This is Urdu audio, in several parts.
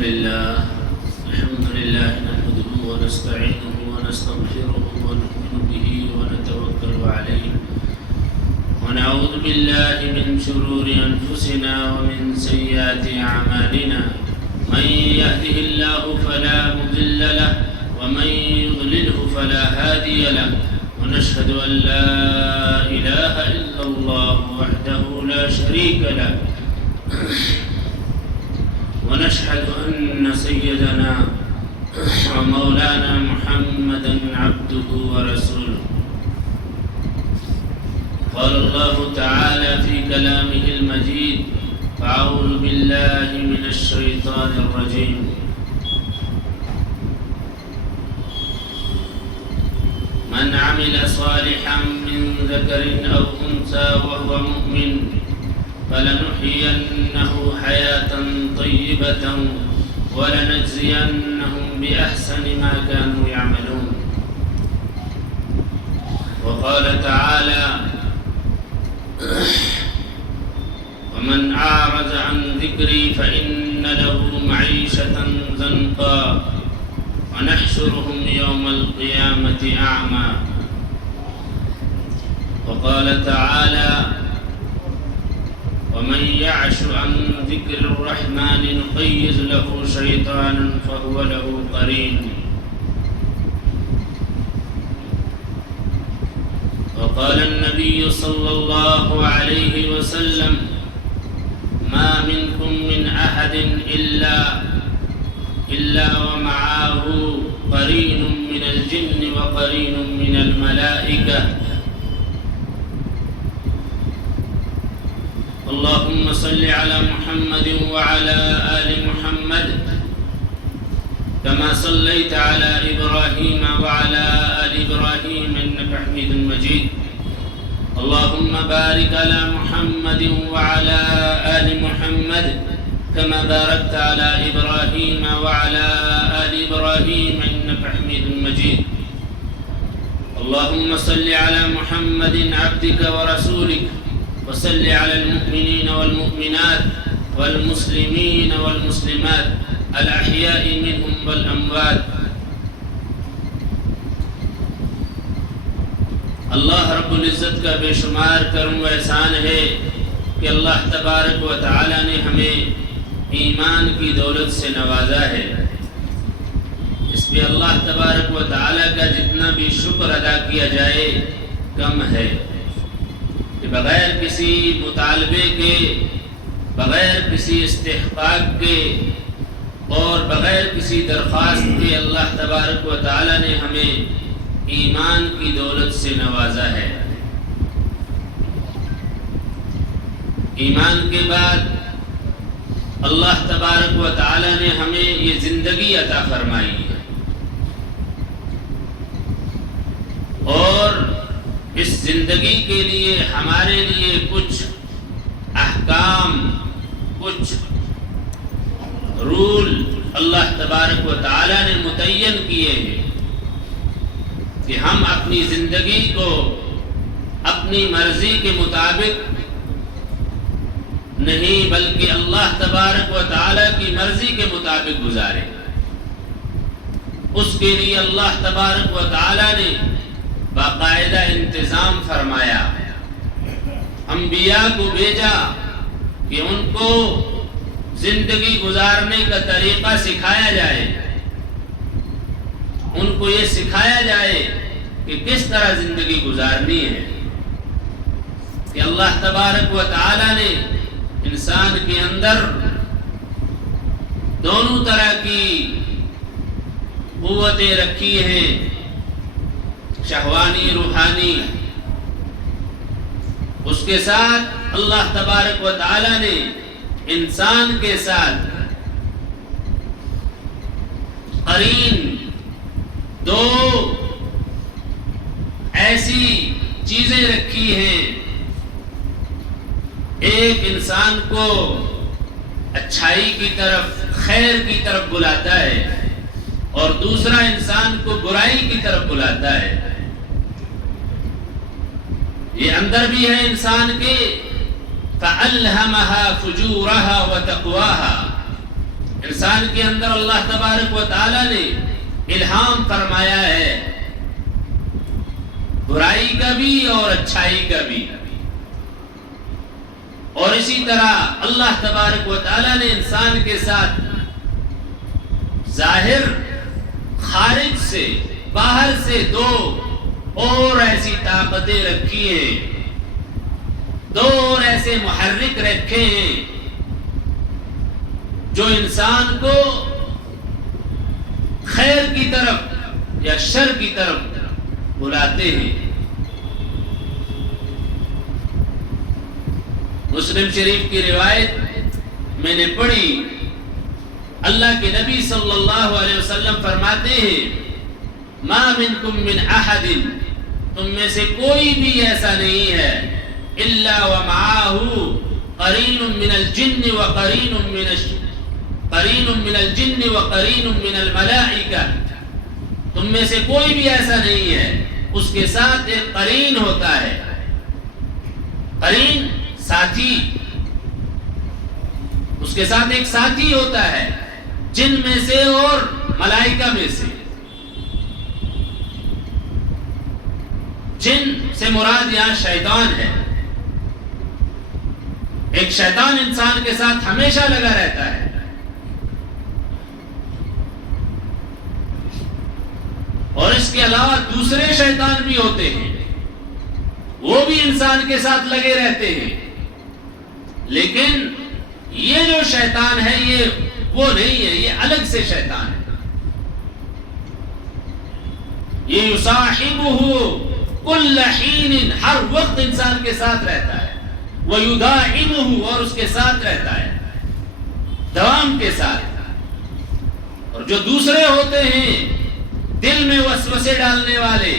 الحمد لله نحمده ونستعينه ونستغفره ونؤمن به ونتوكل عليه ونعوذ بالله من شرور أنفسنا ومن سيئات أعمالنا من يهده الله فلا مضل له ومن يضلله فلا هادي له ونشهد أن لا إله إلا الله وحده لا شريك له ونشهد أن سيدنا ومولانا محمدا عبده ورسوله. قال الله تعالى في كلامه المجيد: أعوذ بالله من الشيطان الرجيم. من عمل صالحا من ذكر أو أنثى وهو مؤمن فلنحيينه حياة طيبة ولنجزينهم بأحسن ما كانوا يعملون. وقال تعالى: ومن أعرض عن ذكري فإن له معيشة ضنكا ونحشرهم يوم القيامة أعمى. وقال تعالى: ومن يعش عن ذكر الرحمن نقيض له شيطانا فهو له قرين. وقال النبي صلى الله عليه وسلم: ما منكم من أحد إلا ومعه قرين من الجن وقرين من الملائكة. اللهم صل على محمد وعلى آل محمد كما صليت على إبراهيم وعلى آل إبراهيم إنك حميد مجيد. اللهم بارك على محمد وعلى آل محمد كما باركت على إبراهيم وعلى آل إبراهيم إنك حميد مجيد. اللهم صل على محمد عبدك ورسولك وصل على المؤمنين والمؤمنات والمسلمين والمسلمات الأحياء منهم والأموات. اللہ رب العزت کا بے شمار کرم و احسان ہے کہ اللہ تبارک و تعالی نے ہمیں ایمان کی دولت سے نوازا ہے. اس پہ اللہ تبارک و تعالی کا جتنا بھی شکر ادا کیا جائے کم ہے کہ بغیر کسی مطالبے کے، بغیر کسی استحقاق کے اور بغیر کسی درخواست کے اللہ تبارک و تعالی نے ہمیں ایمان کی دولت سے نوازا ہے. ایمان کے بعد اللہ تبارک و تعالی نے ہمیں یہ زندگی عطا فرمائی ہے اور اس زندگی کے لیے ہمارے لیے کچھ احکام، کچھ رول اللہ تبارک و تعالی نے متعین کیے ہیں کہ ہم اپنی زندگی کو اپنی مرضی کے مطابق نہیں بلکہ اللہ تبارک و تعالی کی مرضی کے مطابق گزاریں. اس کے لیے اللہ تبارک و تعالی نے باقاعدہ انتظام فرمایا. انبیاء کو بھیجا کہ ان کو زندگی گزارنے کا طریقہ سکھایا جائے، ان کو یہ سکھایا جائے کہ کس طرح زندگی گزارنی ہے. کہ اللہ تبارک و تعالی نے انسان کے اندر دونوں طرح کی قوتیں رکھی ہیں، شہوانی، روحانی. اس کے ساتھ اللہ تبارک و تعالی نے انسان کے ساتھ قرین، دو ایسی چیزیں رکھی ہیں. ایک انسان کو اچھائی کی طرف، خیر کی طرف بلاتا ہے اور دوسرا انسان کو برائی کی طرف بلاتا ہے. یہ اندر بھی ہے انسان کے فَأَلْهَمَهَا فُجُورَهَا وَتَقْوَاهَا. انسان کے اندر اللہ تبارک و تعالی نے الہام فرمایا ہے برائی کا بھی اور اچھائی کا بھی، اور اسی طرح اللہ تبارک و تعالی نے انسان کے ساتھ ظاہر خارج سے باہر سے دو اور ایسی طاقتیں رکھی ہیں، دو اور ایسے محرک رکھے ہیں جو انسان کو خیر کی طرف یا شر کی طرف بلاتے ہیں۔ مسلم شریف کی روایت میں نے پڑھی، اللہ کے نبی صلی اللہ علیہ وسلم فرماتے ہیں ما منکم من احد، تم میں سے کوئی بھی ایسا نہیں ہے الا ومعه قرین من الجن وقرین من الملائکہ، تم میں سے کوئی بھی ایسا نہیں ہے اس کے ساتھ ایک قرین ہوتا ہے، قرین ساتھی، اس کے ساتھ ایک ساتھی ہوتا ہے جن میں سے اور ملائکہ میں سے۔ جن سے مراد یہاں شیطان ہے، ایک شیطان انسان کے ساتھ ہمیشہ لگا رہتا ہے، اور اس کے علاوہ دوسرے شیطان بھی ہوتے ہیں، وہ بھی انسان کے ساتھ لگے رہتے ہیں، لیکن یہ جو شیطان ہے یہ وہ نہیں ہے، یہ الگ سے شیطان ہے۔ یہ یصاحبہ کل حین، ہر وقت انسان کے ساتھ رہتا ہے، ویداعبہ، اور اس کے ساتھ رہتا ہے دوام کے ساتھ۔ اور جو دوسرے ہوتے ہیں دل میں وسوسے ڈالنے والے،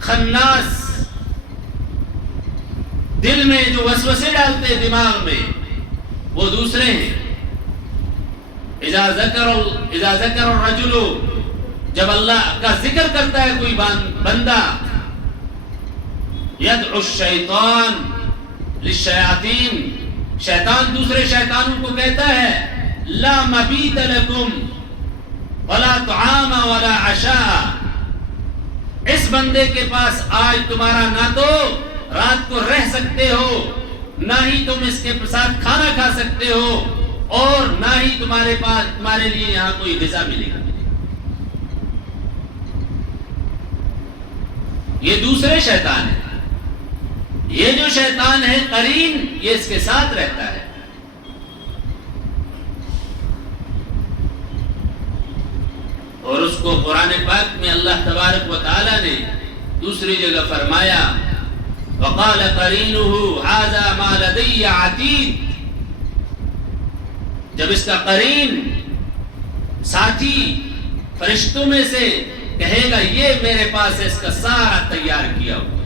خناس، دل میں جو وسوسے ڈالتے دماغ میں، وہ دوسرے ہیں۔ اذا ذکر الرجل، جب اللہ کا ذکر کرتا ہے کوئی بندہ، یدعو الشیطان للشیاطین، شیطان دوسرے شیطانوں کو کہتا ہے لا مبیت لکم ولا طعام ولا عشاء، اس بندے کے پاس آج تمہارا نہ تو رات کو رہ سکتے ہو، نہ ہی تم اس کے ساتھ کھانا کھا سکتے ہو، اور نہ ہی تمہارے لیے یہاں کوئی غذا ملے گا۔ یہ دوسرے شیطان ہے۔ یہ جو شیطان ہے قرین، یہ اس کے ساتھ رہتا ہے۔ اور اس کو قرآن پاک میں اللہ تبارک و تعالی نے دوسری جگہ فرمایا وقال قرینہ ھذا ما لدی عتید، جب اس کا قرین ساتھی فرشتوں میں سے کہے گا یہ میرے پاس ہے اس کا سارا تیار کیا ہوا،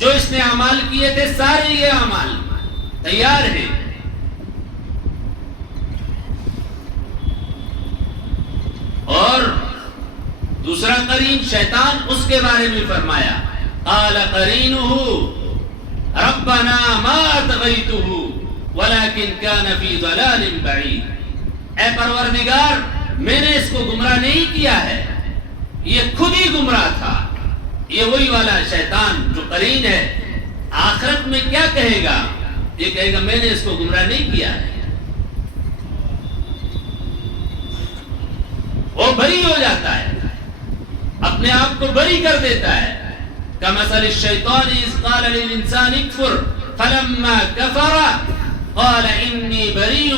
جو اس نے اعمال کیے تھے سارے یہ اعمال تیار ہیں۔ اور دوسرا قرین شیطان، اس کے بارے میں فرمایا قال قرینہ ربنا ما طغیتہ ولكن كان في ضلال بعید، اے پروردگار میں نے اس کو گمراہ نہیں کیا ہے، یہ خود ہی گمراہ تھا۔ یہ وہی والا شیطان جو قرین ہے، آخرت میں کیا کہے گا؟ یہ کہے گا میں نے اس کو گمراہ نہیں کیا ہے، وہ بری ہو جاتا ہے، اپنے آپ کو بری کر دیتا ہے۔ کمثل الشیطان اذ قال للانسان اکفر فلما کفر قال انی بریء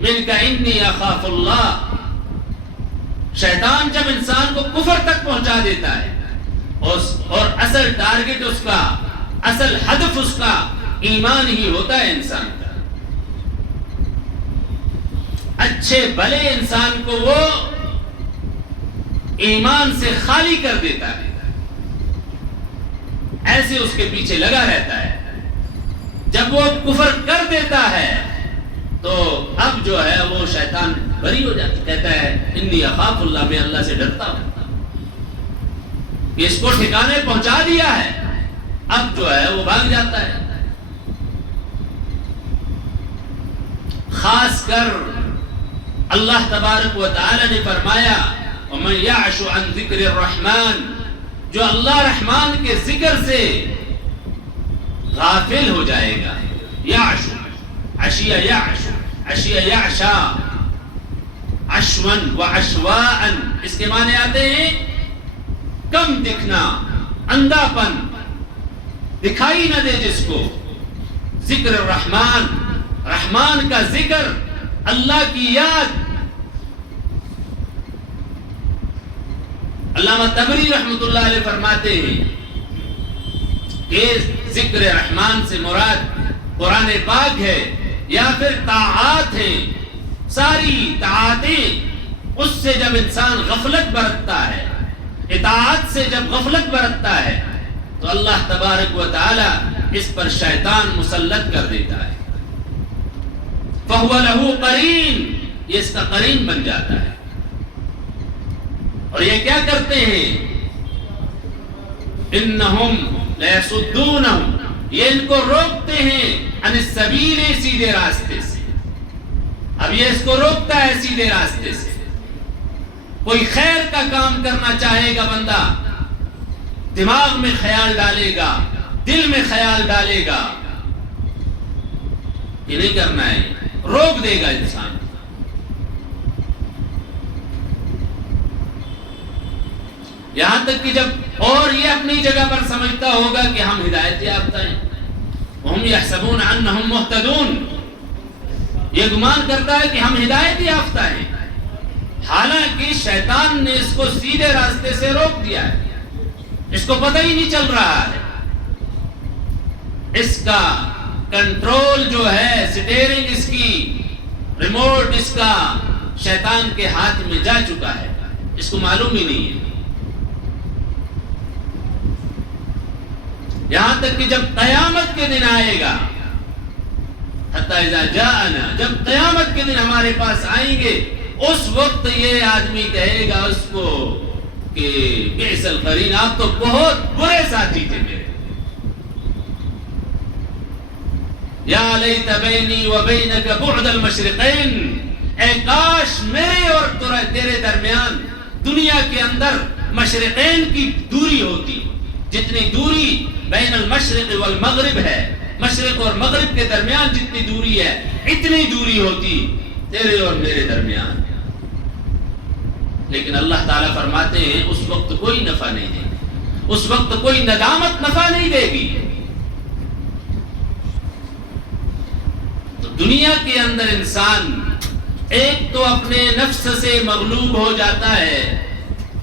منک انی اخاف اللہ، شیطان جب انسان کو کفر تک پہنچا دیتا ہے اور اصل ٹارگٹ اس کا، اصل ہدف اس کا ایمان ہی ہوتا ہے انسان کا، اچھے بھلے انسان کو وہ ایمان سے خالی کر دیتا ہے، ایسے اس کے پیچھے لگا رہتا ہے۔ جب وہ کفر کر دیتا ہے تو اب جو ہے وہ شیطان بری ہو جاتا، کہتا ہے انی اخاف اللہ، میں اللہ سے ڈرتا ہوں، اس کو ٹھکانے پہنچا دیا ہے، اب جو ہے وہ بھاگ جاتا ہے۔ خاص کر اللہ تبارک و تعالی نے فرمایا وَمَنْ يَعْشُ عَنْ ذِكْرِ الرَّحْمَنِ، جو اللہ رحمان کے ذکر سے غافل ہو جائے گا. یعش عشیہ یعش عشیہ یعشا عشون و عشواء، اس کے معنی آتے ہیں کم دکھنا، اندھا پن، دکھائی نہ دے جس کو. ذکر الرحمن، رحمان کا ذکر، اللہ کی یاد. علامہ طبری رحمۃ اللہ علیہ فرماتے ہیں کہ ذکر رحمان سے مراد قرآن پاک ہے یا پھر طاعات ہیں. ساری طاعتیں، اس سے جب انسان غفلت برتتا ہے، اطاعت سے جب غفلت برتتا ہے تو اللہ تبارک و تعالی اس پر شیطان مسلط کر دیتا ہے. فَهُوَ لَهُ قَرِينٌ، یہ اس کا قرین بن جاتا ہے. اور یہ کیا کرتے ہیں؟ اِنَّهُمْ لَيَسُدُّونَهُمْ، یہ ان کو روکتے ہیں عن السبیل، سیدھے راستے سے. اب یہ اس کو روکتا ہے سیدھے راستے سے. کوئی خیر کا کام کرنا چاہے گا بندہ، دماغ میں خیال ڈالے گا، دل میں خیال ڈالے گا، یہ نہیں کرنا ہے، روک دے گا انسان. یہاں تک کہ جب اور یہ اپنی جگہ پر سمجھتا ہوگا کہ ہم ہدایت یافتہ ہیں، ہم یحسبون انہم مہتدون، یہ گمان کرتا ہے کہ ہم ہدایت یافتہ ہیں، حالانکہ شیطان نے اس کو سیدھے راستے سے روک دیا ہے. اس کو پتہ ہی نہیں چل رہا ہے. اس کا کنٹرول جو ہے، سٹیئرنگ اس کی، ریموٹ اس کا شیطان کے ہاتھ میں جا چکا ہے، اس کو معلوم ہی نہیں ہے. یہاں تک کہ جب قیامت کے دن آئے گا، حتی اذا جاءنا، جب قیامت کے دن ہمارے پاس آئیں گے، اس وقت یہ آدمی کہے گا اس کو کہ بئس القرین، آپ تو بہت برے ساتھی تھے میرے. یا لیت بینی و بینک بعد المشرقین، اے کاش میرے اور تیرے درمیان دنیا کے اندر مشرقین کی دوری ہوتی. جتنی دوری بین المشرق والمغرب ہے، مشرق اور مغرب کے درمیان جتنی دوری ہے، اتنی دوری ہوتی تیرے اور میرے درمیان. لیکن اللہ تعالیٰ فرماتے ہیں اس وقت کوئی نفع نہیں دے گی، اس وقت کوئی ندامت نفع نہیں دے گی. تو دنیا کے اندر انسان ایک تو اپنے نفس سے مغلوب ہو جاتا ہے،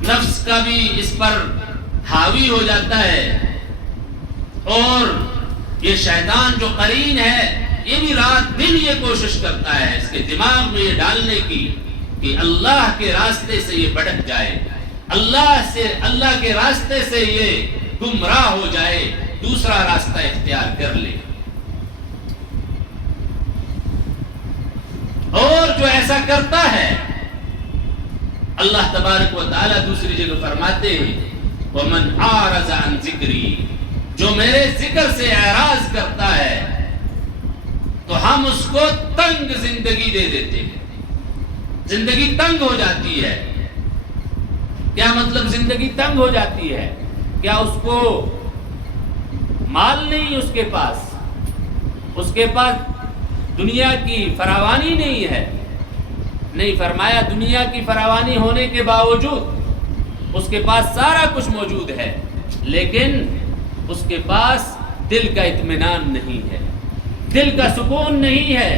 نفس کا بھی اس پر حاوی ہو جاتا ہے، اور یہ شیطان جو قرین ہے یہ بھی رات دن یہ کوشش کرتا ہے اس کے دماغ میں یہ ڈالنے کی کہ اللہ کے راستے سے یہ بھٹک جائے، اللہ کے راستے سے یہ گمراہ ہو جائے، دوسرا راستہ اختیار کر لے. اور جو ایسا کرتا ہے اللہ تبارک و تعالیٰ دوسری جگہ فرماتے ہیں وَمَنْ أَعْرَضَ عَنْ ذِكْرِي، جو میرے ذکر سے اعراض کرتا ہے تو ہم اس کو تنگ زندگی دے دیتے ہیں. زندگی تنگ ہو جاتی ہے. کیا مطلب زندگی تنگ ہو جاتی ہے؟ کیا اس کو مال نہیں اس کے پاس دنیا کی فراوانی نہیں ہے؟ نہیں، فرمایا دنیا کی فراوانی ہونے کے باوجود اس کے پاس سارا کچھ موجود ہے، لیکن اس کے پاس دل کا اطمینان نہیں ہے، دل کا سکون نہیں ہے،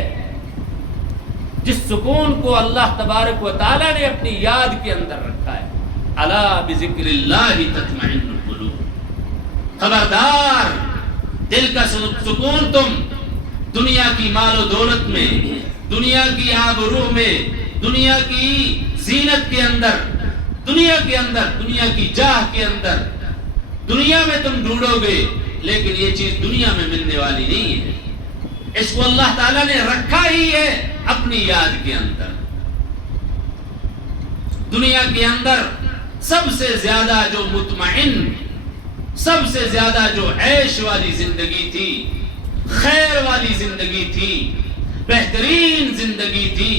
جس سکون کو اللہ تبارک و تعالیٰ نے اپنی یاد کے اندر رکھا ہے. الا بذکر اللہ تطمئن القلوب، خبردار، دل کا سکون تم دنیا کی مال و دولت میں، دنیا کی آبرو میں، دنیا کی زینت کے اندر، دنیا کی جاہ کے اندر، دنیا میں تم ڈھونڈو گے، لیکن یہ چیز دنیا میں ملنے والی نہیں ہے. اس کو اللہ تعالیٰ نے رکھا ہی ہے اپنی یاد کے اندر. دنیا کے اندر سب سے زیادہ جو مطمئن، سب سے زیادہ جو عیش والی زندگی تھی، خیر والی زندگی تھی، بہترین زندگی تھی،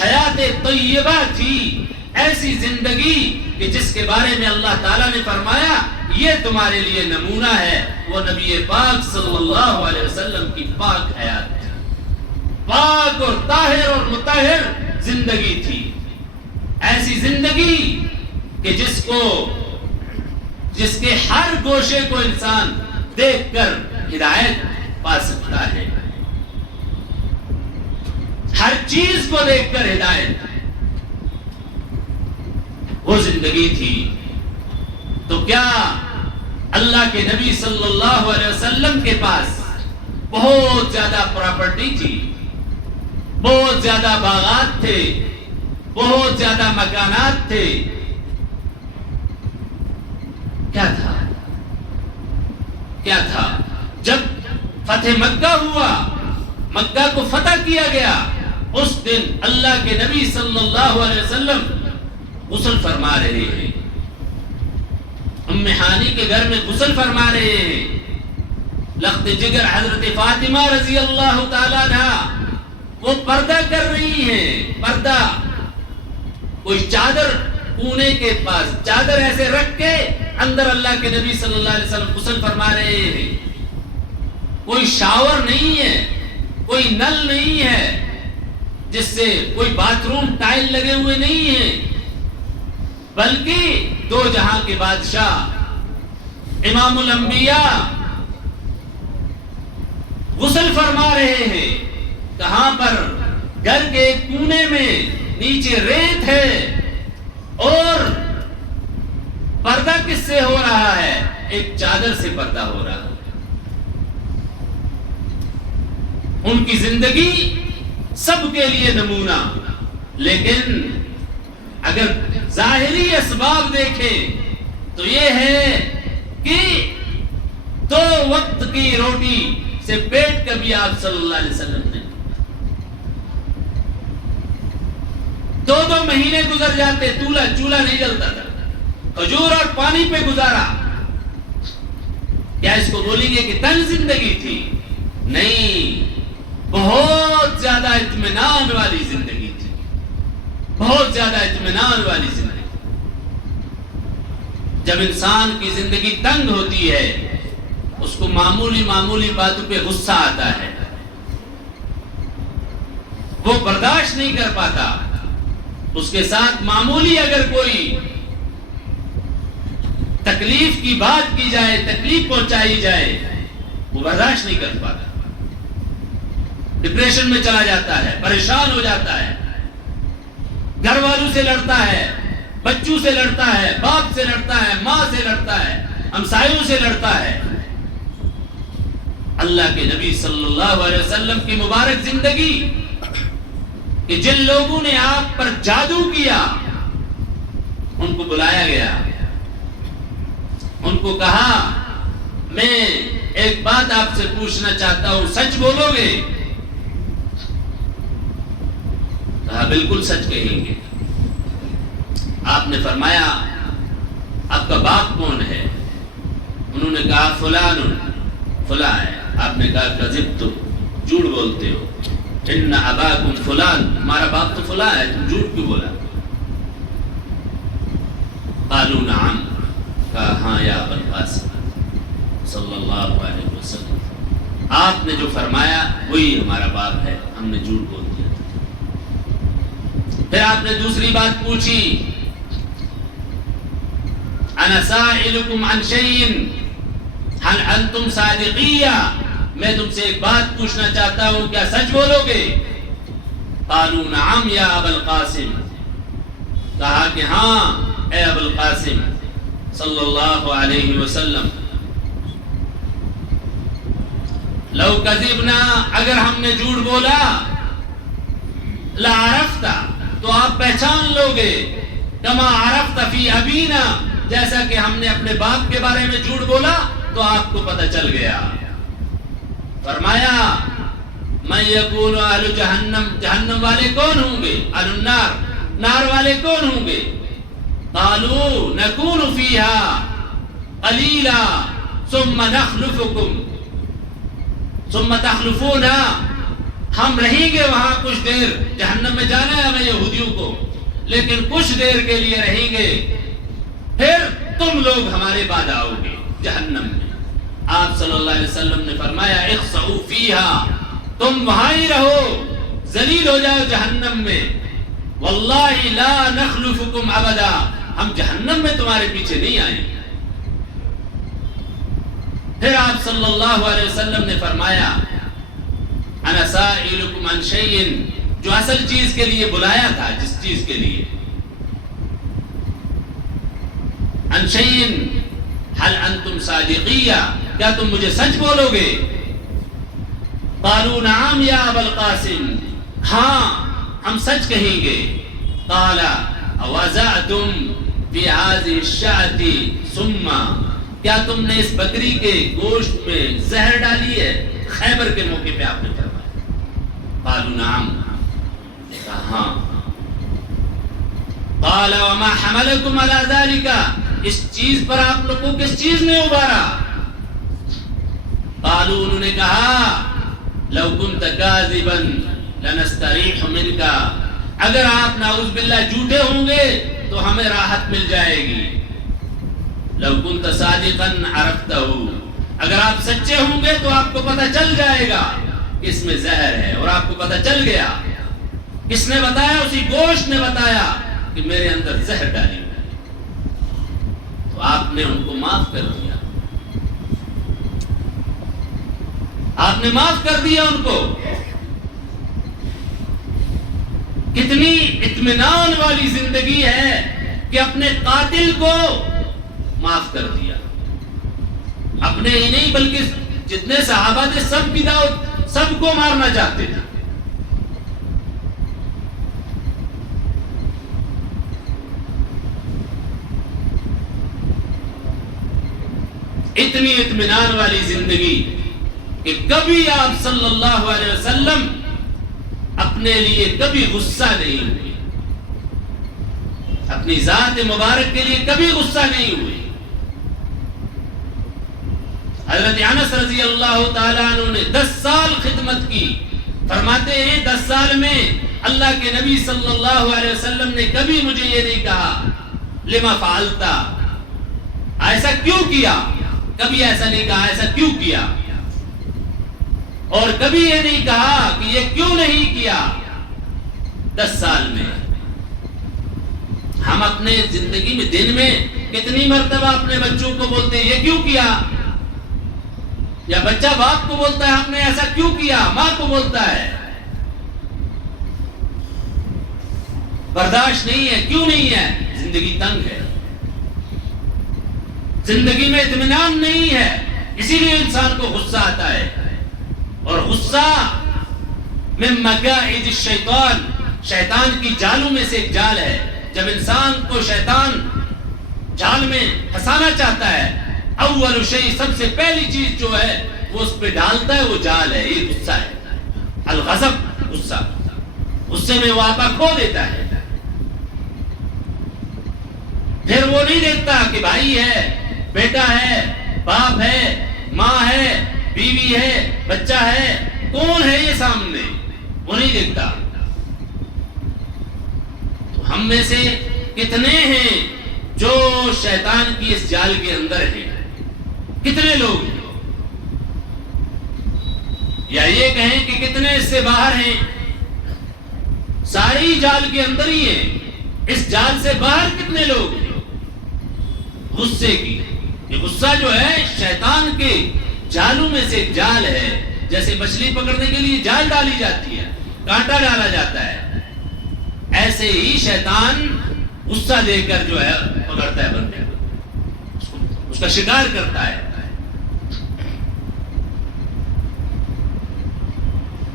حیات طیبہ تھی، ایسی زندگی کہ جس کے بارے میں اللہ تعالیٰ نے فرمایا یہ تمہارے لیے نمونہ ہے، وہ نبی پاک صلی اللہ علیہ وسلم کی پاک حیات تھی، پاک اور طاہر اور مطہر زندگی تھی، ایسی زندگی کہ جس کے ہر گوشے کو انسان دیکھ کر ہدایت پا سکتا ہے، ہر چیز کو دیکھ کر ہدایت، وہ زندگی تھی۔ تو کیا اللہ کے نبی صلی اللہ علیہ وسلم کے پاس بہت زیادہ پراپرٹی تھی، بہت زیادہ باغات تھے، بہت زیادہ مکانات تھے؟ کیا تھا؟ جب فتح مکہ ہوا، مکہ کو فتح کیا گیا، اس دن اللہ کے نبی صلی اللہ علیہ وسلم غسل فرما رہے ہیں، ام ہانی کے گھر میں غسل فرما رہے ہیں، لخت جگر حضرت فاطمہ رضی اللہ تعالیٰ عنہا وہ پردہ کر رہی ہیں، پردہ، کوئی چادر کونے کے پاس چادر ایسے رکھ کے اندر اللہ کے نبی صلی اللہ علیہ وسلم غسل فرما رہے ہیں، کوئی شاور نہیں ہے، کوئی نل نہیں ہے، جس سے کوئی باتھ روم ٹائل لگے ہوئے نہیں ہیں، بلکہ دو جہاں کے بادشاہ امام الانبیاء غسل فرما رہے ہیں۔ کہاں پر؟ گھر کے ایک کونے میں، نیچے ریت ہے، اور پردہ کس سے ہو رہا ہے؟ ایک چادر سے پردہ ہو رہا ہے۔ ان کی زندگی سب کے لیے نمونہ، لیکن اگر ظاہری اسباب دیکھیں تو یہ ہے کہ 2 وقت کی روٹی سے پیٹ کبھی آپ صلی اللہ علیہ وسلم نے 2 مہینے گزر جاتے، چولہا نہیں جلتا تھا، کھجور اور پانی پہ گزارا۔ کیا اس کو بولیں گے کہ تنگ زندگی تھی؟ نہیں، بہت زیادہ اطمینان والی زندگی تھی، بہت زیادہ اطمینان والی زندگی۔ جب انسان کی زندگی تنگ ہوتی ہے، اس کو معمولی باتوں پہ غصہ آتا ہے، وہ برداشت نہیں کر پاتا، اس کے ساتھ معمولی اگر کوئی تکلیف کی بات کی جائے، تکلیف پہنچائی جائے، وہ برداشت نہیں کر پاتا، ڈپریشن میں چلا جاتا ہے، پریشان ہو جاتا ہے، گھر والوں سے لڑتا ہے، بچوں سے لڑتا ہے، باپ سے لڑتا ہے، ماں سے لڑتا ہے، ہمسایوں سے لڑتا ہے۔ اللہ کے نبی صلی اللہ علیہ وسلم کی مبارک زندگی کہ جن لوگوں نے آپ پر جادو کیا، ان کو بلایا گیا، ان کو کہا میں ایک بات آپ سے پوچھنا چاہتا ہوں، سچ بولو گے؟ کہا بالکل سچ کہیں گے۔ آپ نے فرمایا آپ کا باپ کون ہے؟ انہوں نے کہا فلاں ہے۔ آپ نے کہا کذبتم، جھوٹ بولتے ہو، ان اباکم فلان، ہمارا باپ تو فلاں ہے، تم جھوٹ کیوں بولا؟ قالوا نعم، کہا ہاں یا ابا القاسم صلی اللہ علیہ وسلم، آپ نے جو فرمایا وہی ہمارا باپ ہے، ہم نے جھوٹ بول دیا۔ پھر آپ نے دوسری بات پوچھی، انا سائلکم عن شیء هل انتم صادقیہ، میں تم سے ایک بات پوچھنا چاہتا ہوں، کیا سچ بولو گے؟ قالوا نعم یا ابا القاسم، کہا کہ ہاں اے ابا القاسم صلی اللہ علیہ وسلم۔ لو کذبنا، اگر ہم نے جھوٹ بولا، لعرفت، تو آپ پہچان لو گے، کما عرفت فی ابینا، جیسا کہ ہم نے اپنے باپ کے بارے میں جھوٹ بولا تو آپ کو پتہ چل گیا۔ فرمایا من یکون اہل جہنم، جہنم والے کون ہوں گے؟ اہل النار، نار والے کون ہوں گے؟ قالوا نکون فیہا قلیلا ثم نخلفکم ثم تخلفونا، ہم رہیں گے وہاں کچھ دیر، جہنم میں جانا ہے ہمیں یہودیوں کو، لیکن کچھ دیر کے لیے رہیں گے، پھر تم لوگ ہمارے بعد آؤ گے جہنم میں۔ آپ صلی اللہ علیہ وسلم نے فرمایا اخسؤوا فیہا، تم وہاں ہی رہو، ذلیل ہو جاؤ جہنم میں، واللہ لا نخلفکم ابدا، ہم جہنم میں تمہارے پیچھے نہیں آئیں گے۔ پھر آپ صلی اللہ علیہ وسلم نے فرمایا انا سائلکم عن شیء، جو اصل چیز کے لیے بلایا تھا، جس چیز کے لیے، عن شیء هل انتم صادقیہ، کیا تم مجھے سچ بولو گے؟ قالوا نعم یا ابا القاسم، ہاں ہم سچ کہیں گے۔ قال اوزعتم فی هذه الشاة سما، کیا تم نے اس بکری کے گوشت میں زہر ڈالی ہے؟ خیبر کے موقع پہ آپ نے فرمایا۔ قالوا نعم، کہا ہاں۔ قال وما حملكم على ذلك، اس چیز پر آپ لوگوں کو کس چیز نے ابھارا؟ قالوا، انہوں نے کہا لو كنت كاذبا لنستريح منك، اگر آپ نعوذ باللہ جھوٹے ہوں گے تو ہمیں راحت مل جائے گی۔ لو كنت صادقا عرفته، اگر آپ سچے ہوں گے تو آپ کو پتہ چل جائے گا کہ اس میں زہر ہے، اور آپ کو پتہ چل گیا۔ کس نے بتایا؟ اسی گوشت نے بتایا کہ میرے اندر زہر ڈالی ہے، تو آپ نے ان کو معاف کر دیا، آپ نے معاف کر دیا ان کو۔ کتنی اطمینان والی زندگی ہے کہ اپنے قاتل کو معاف کر دیا، اپنے ہی نہیں بلکہ جتنے صحابہ تھے سب کو مارنا چاہتے تھے۔ اتنی اطمینان والی زندگی کہ کبھی آپ صلی اللہ علیہ وسلم اپنے لیے کبھی غصہ نہیں ہوئے، اپنی ذات مبارک کے لیے کبھی غصہ نہیں ہوئے۔ حضرت انس رضی اللہ تعالیٰ عنہ نے 10 سال خدمت کی، فرماتے ہیں 10 سال میں اللہ کے نبی صلی اللہ علیہ وسلم نے کبھی مجھے یہ نہیں کہا لما فعلتا، ایسا کیوں کیا، کبھی ایسا نہیں کہا ایسا کیوں کیا، اور کبھی یہ نہیں کہا کہ یہ کیوں نہیں کیا۔ 10 سال میں ہم اپنے زندگی میں دن میں کتنی مرتبہ اپنے بچوں کو بولتے ہیں یہ کیوں کیا، یا بچہ باپ کو بولتا ہے ہم نے ایسا کیوں کیا، ماں کو بولتا ہے۔ برداشت نہیں ہے، کیوں نہیں ہے؟ زندگی تنگ ہے، زندگی میں اطمینان نہیں ہے، اسی لیے انسان کو غصہ آتا ہے۔ اور غصہ من مکائد الشیطان، شیطان کی جالوں میں سے ایک جال ہے۔ جب انسان کو شیطان جال میں پھنسانا چاہتا ہے، اول شیء، سب سے پہلی چیز جو ہے وہ اس پہ ڈالتا ہے وہ جال ہے، یہ غصہ ہے۔ الغضب، غصہ، غصے میں وہ آپا کھو دیتا ہے، پھر وہ نہیں دیکھتا کہ بھائی ہے، بیٹا ہے، باپ ہے، ماں ہے، بیوی ہے، بچہ ہے، کون ہے یہ سامنے، وہ نہیں دیکھتا۔ تو ہم میں سے کتنے ہیں جو شیطان کی اس جال کے اندر ہیں؟ کتنے لوگ ہیں؟ یا یہ کہیں کہ کتنے اس سے باہر ہیں؟ ساری جال کے اندر ہی ہیں، اس جال سے باہر کتنے لوگ ہیں؟ غصے کی، یہ غصہ جو ہے شیطان کے جالوں میں سے ایک جال ہے۔ جیسے مچھلی پکڑنے کے لیے جال ڈالی جاتی ہے، کانٹا ڈالا جاتا ہے، ایسے ہی شیطان غصہ دے کر جو ہے پکڑتا ہے بندے کو، اس کا شکار کرتا ہے۔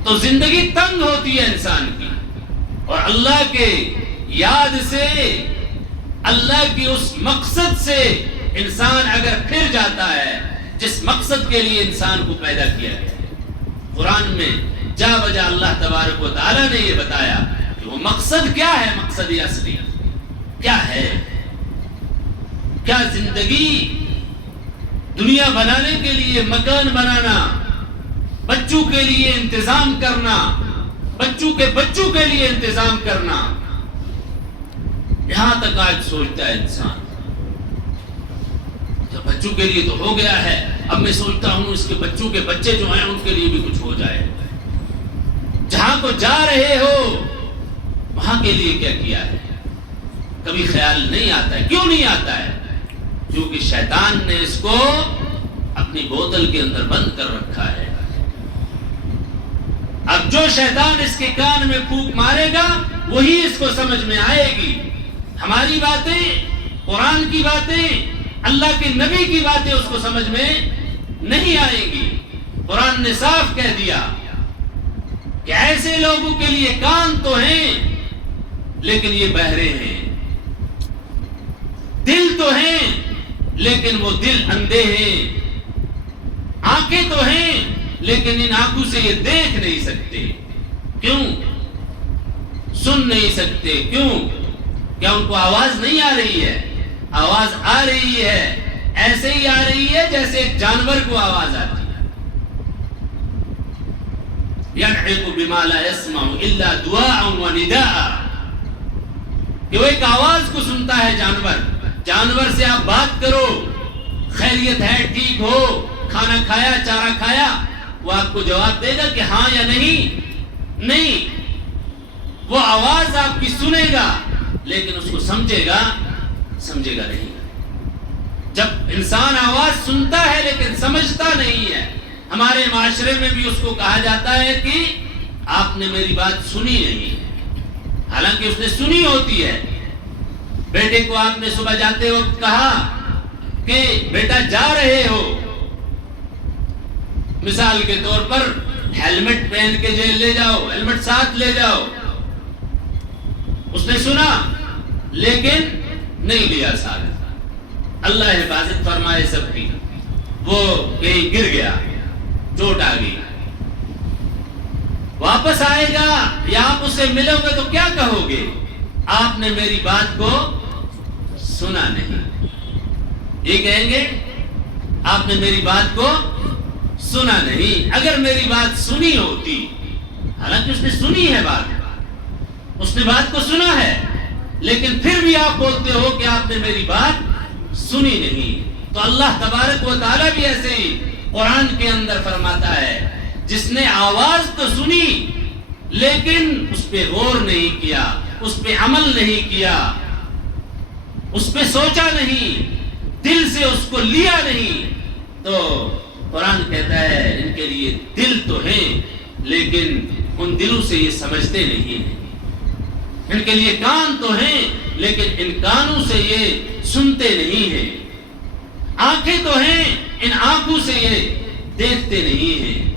تو زندگی تنگ ہوتی ہے انسان کی، اور اللہ کے یاد سے، اللہ کی اس مقصد سے انسان اگر پھر جاتا ہے جس مقصد کے لیے انسان کو پیدا کیا گیا۔ قرآن میں جا بجا اللہ تبارک و تعالیٰ نے یہ بتایا کہ وہ مقصد کیا ہے، مقصد اصلی کیا ہے۔ کیا زندگی دنیا بنانے کے لیے مکان بنانا، بچوں کے لیے انتظام کرنا، بچوں کے لیے انتظام کرنا، یہاں تک آج سوچتا ہے انسان۔ بچوں کے لیے تو ہو گیا ہے، اب میں سوچتا ہوں اس کے بچوں کے بچے جو ہیں ان کے لیے بھی کچھ ہو جائے۔ جہاں کو جا رہے ہو وہاں کے لیے کیا کیا ہے؟ کبھی خیال نہیں آتا ہے۔ کیوں نہیں آتا ہے؟ کیونکہ شیطان نے اس کو اپنی بوتل کے اندر بند کر رکھا ہے۔ اب جو شیطان اس کے کان میں پھونک مارے گا وہی اس کو سمجھ میں آئے گی۔ ہماری باتیں، قرآن کی باتیں، اللہ کے نبی کی باتیں اس کو سمجھ میں نہیں آئیں گی۔ قرآن نے صاف کہہ دیا کہ ایسے لوگوں کے لیے کان تو ہیں لیکن یہ بہرے ہیں، دل تو ہیں لیکن وہ دل اندھے ہیں، آنکھیں تو ہیں لیکن ان آنکھوں سے یہ دیکھ نہیں سکتے۔ کیوں سن نہیں سکتے؟ کیوں؟ کیا ان کو آواز نہیں آ رہی ہے؟ آواز آ رہی ہے، ایسے ہی آ رہی ہے جیسے ایک جانور کو آواز آتی ہے۔ يَنْعِقُ بِمَا لَا يَسْمَعُ إِلَّا دُعَاءً وَنِدَاءً، کہ وہ ایک آواز کو سنتا ہے جانور سے آپ بات کرو، خیریت ہے، ٹھیک ہو، کھانا کھایا، چارہ کھایا، وہ آپ کو جواب دے گا کہ ہاں یا نہیں۔ وہ آواز آپ کی سنے گا لیکن اس کو سمجھے گا نہیں۔ جب انسان آواز سنتا ہے لیکن سمجھتا نہیں ہے، ہمارے معاشرے میں بھی اس کو کہا جاتا ہے کہ آپ نے میری بات سنی نہیں، حالانکہ اس نے سنی ہوتی ہے۔ بیٹے کو آپ نے صبح جاتے وقت کہا کہ بیٹا جا رہے ہو، مثال کے طور پر ہیلمٹ پہن کے جیل لے جاؤ، ہیلمٹ ساتھ لے جاؤ، اس نے سنا لیکن نہیں لیا ساتھ۔ اللہ حفاظت فرمائے سب کی، وہ کہیں گر گیا، چوٹ آ گئی، واپس آئے گا یا آپ اسے ملو گے تو کیا کہو گے؟ آپ نے میری بات کو سنا نہیں، یہ کہیں گے آپ نے میری بات کو سنا نہیں۔ اگر میری بات سنی ہوتی، حالانکہ اس نے سنی ہے اس نے بات کو سنا ہے، لیکن پھر بھی آپ بولتے ہو کہ آپ نے میری بات سنی نہیں۔ تو اللہ تبارک و تعالیٰ بھی ایسے ہی قرآن کے اندر فرماتا ہے، جس نے آواز تو سنی لیکن اس پہ غور نہیں کیا، اس پہ عمل نہیں کیا، اس پہ سوچا نہیں، دل سے اس کو لیا نہیں، تو قرآن کہتا ہے ان کے لیے دل تو ہیں لیکن ان دلوں سے یہ سمجھتے نہیں ہیں۔ ان کے لیے کان تو ہیں لیکن ان کانوں سے یہ سنتے نہیں ہیں۔ آنکھیں تو ہیں، ان آنکھوں سے یہ دیکھتے نہیں ہیں۔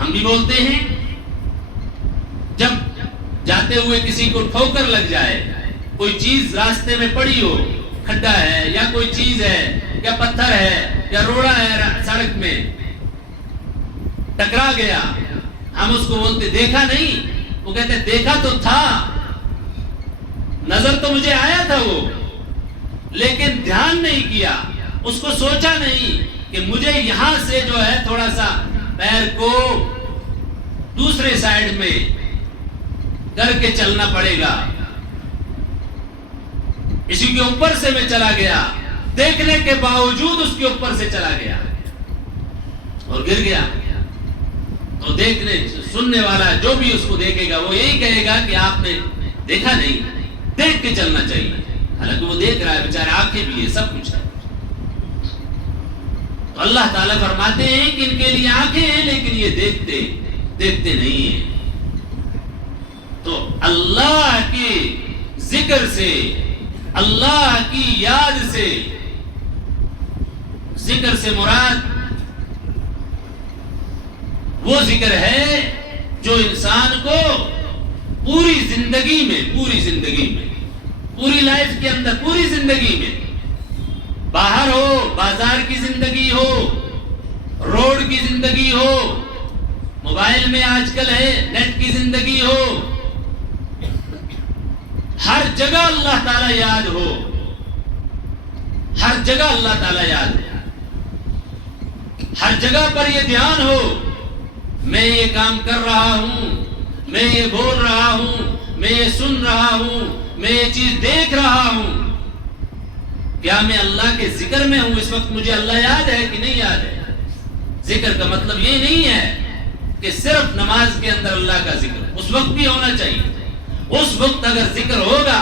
ہم بھی بولتے ہیں، جب جاتے ہوئے کسی کو ٹھوکر لگ جائے، کوئی چیز راستے میں پڑی ہو، کھڈا ہے یا کوئی چیز ہے یا پتھر ہے یا روڑا ہے سڑک میں، ٹکرا گیا، ہم اس کو بولتے دیکھا نہیں؟ وہ کہتے دیکھا تو تھا، نظر تو مجھے آیا تھا وہ، لیکن دھیان نہیں کیا، اس کو سوچا نہیں کہ مجھے یہاں سے جو ہے تھوڑا سا پیر کو دوسرے سائیڈ میں کر کے چلنا پڑے گا، اسی کے اوپر سے میں چلا گیا، دیکھنے کے باوجود اس کے اوپر سے چلا گیا اور گر گیا۔ تو دیکھنے سننے والا جو بھی اس کو دیکھے گا وہ یہی کہے گا کہ آپ نے دیکھا نہیں، دیکھ کے چلنا چاہیے، حالانکہ وہ دیکھ رہا ہے، بیچارے آنکھیں بھی ہے، سب کچھ ہے۔ تو اللہ تعالیٰ فرماتے ہیں کہ ان کے لیے آنکھیں ہیں لیکن یہ دیکھتے نہیں ہیں۔ تو اللہ کی ذکر سے، اللہ کی یاد سے، ذکر سے مراد وہ ذکر ہے جو انسان کو پوری زندگی میں، پوری لائف کے اندر، پوری زندگی میں، باہر ہو، بازار کی زندگی ہو، روڈ کی زندگی ہو، موبائل میں آج کل ہے نیٹ کی زندگی ہو، ہر جگہ اللہ تعالیٰ یاد ہو، ہر جگہ اللہ تعالیٰ یاد ہو، ہر جگہ پر یہ دھیان ہو میں یہ کام کر رہا ہوں، میں یہ بول رہا ہوں، میں یہ سن رہا ہوں، میں یہ چیز دیکھ رہا ہوں، کیا میں اللہ کے ذکر میں ہوں؟ اس وقت مجھے اللہ یاد ہے کہ نہیں یاد ہے؟ ذکر کا مطلب یہ نہیں ہے کہ صرف نماز کے اندر اللہ کا ذکر، اس وقت بھی ہونا چاہیے۔ اس وقت اگر ذکر ہوگا،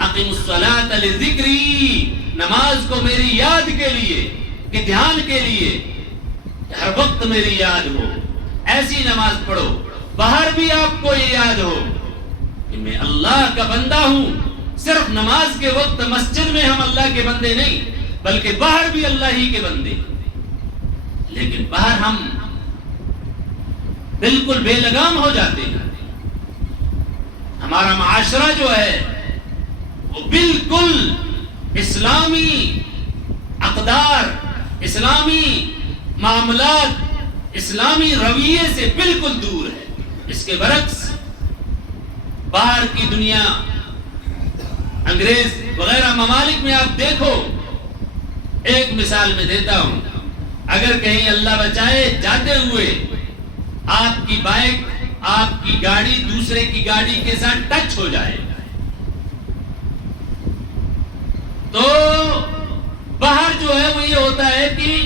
اقیم الصلاۃ لذکری، نماز کو میری یاد کے لیے، کہ دھیان کے لیے، ہر وقت میری یاد ہو، ایسی نماز پڑھو۔ باہر بھی آپ کو یہ یاد ہو کہ میں اللہ کا بندہ ہوں۔ صرف نماز کے وقت مسجد میں ہم اللہ کے بندے نہیں، بلکہ باہر بھی اللہ ہی کے بندے۔ لیکن باہر ہم بالکل بے لگام ہو جاتے ہیں۔ ہمارا معاشرہ جو ہے وہ بالکل اسلامی اقدار، اسلامی معاملات، اسلامی رویے سے بالکل دور ہے۔ اس کے برعکس باہر کی دنیا، انگریز وغیرہ ممالک میں آپ دیکھو، ایک مثال میں دیتا ہوں، اگر کہیں اللہ بچائے جاتے ہوئے آپ کی بائک، آپ کی گاڑی دوسرے کی گاڑی کے ساتھ ٹچ ہو جائے تو باہر جو ہے وہ یہ ہوتا ہے کہ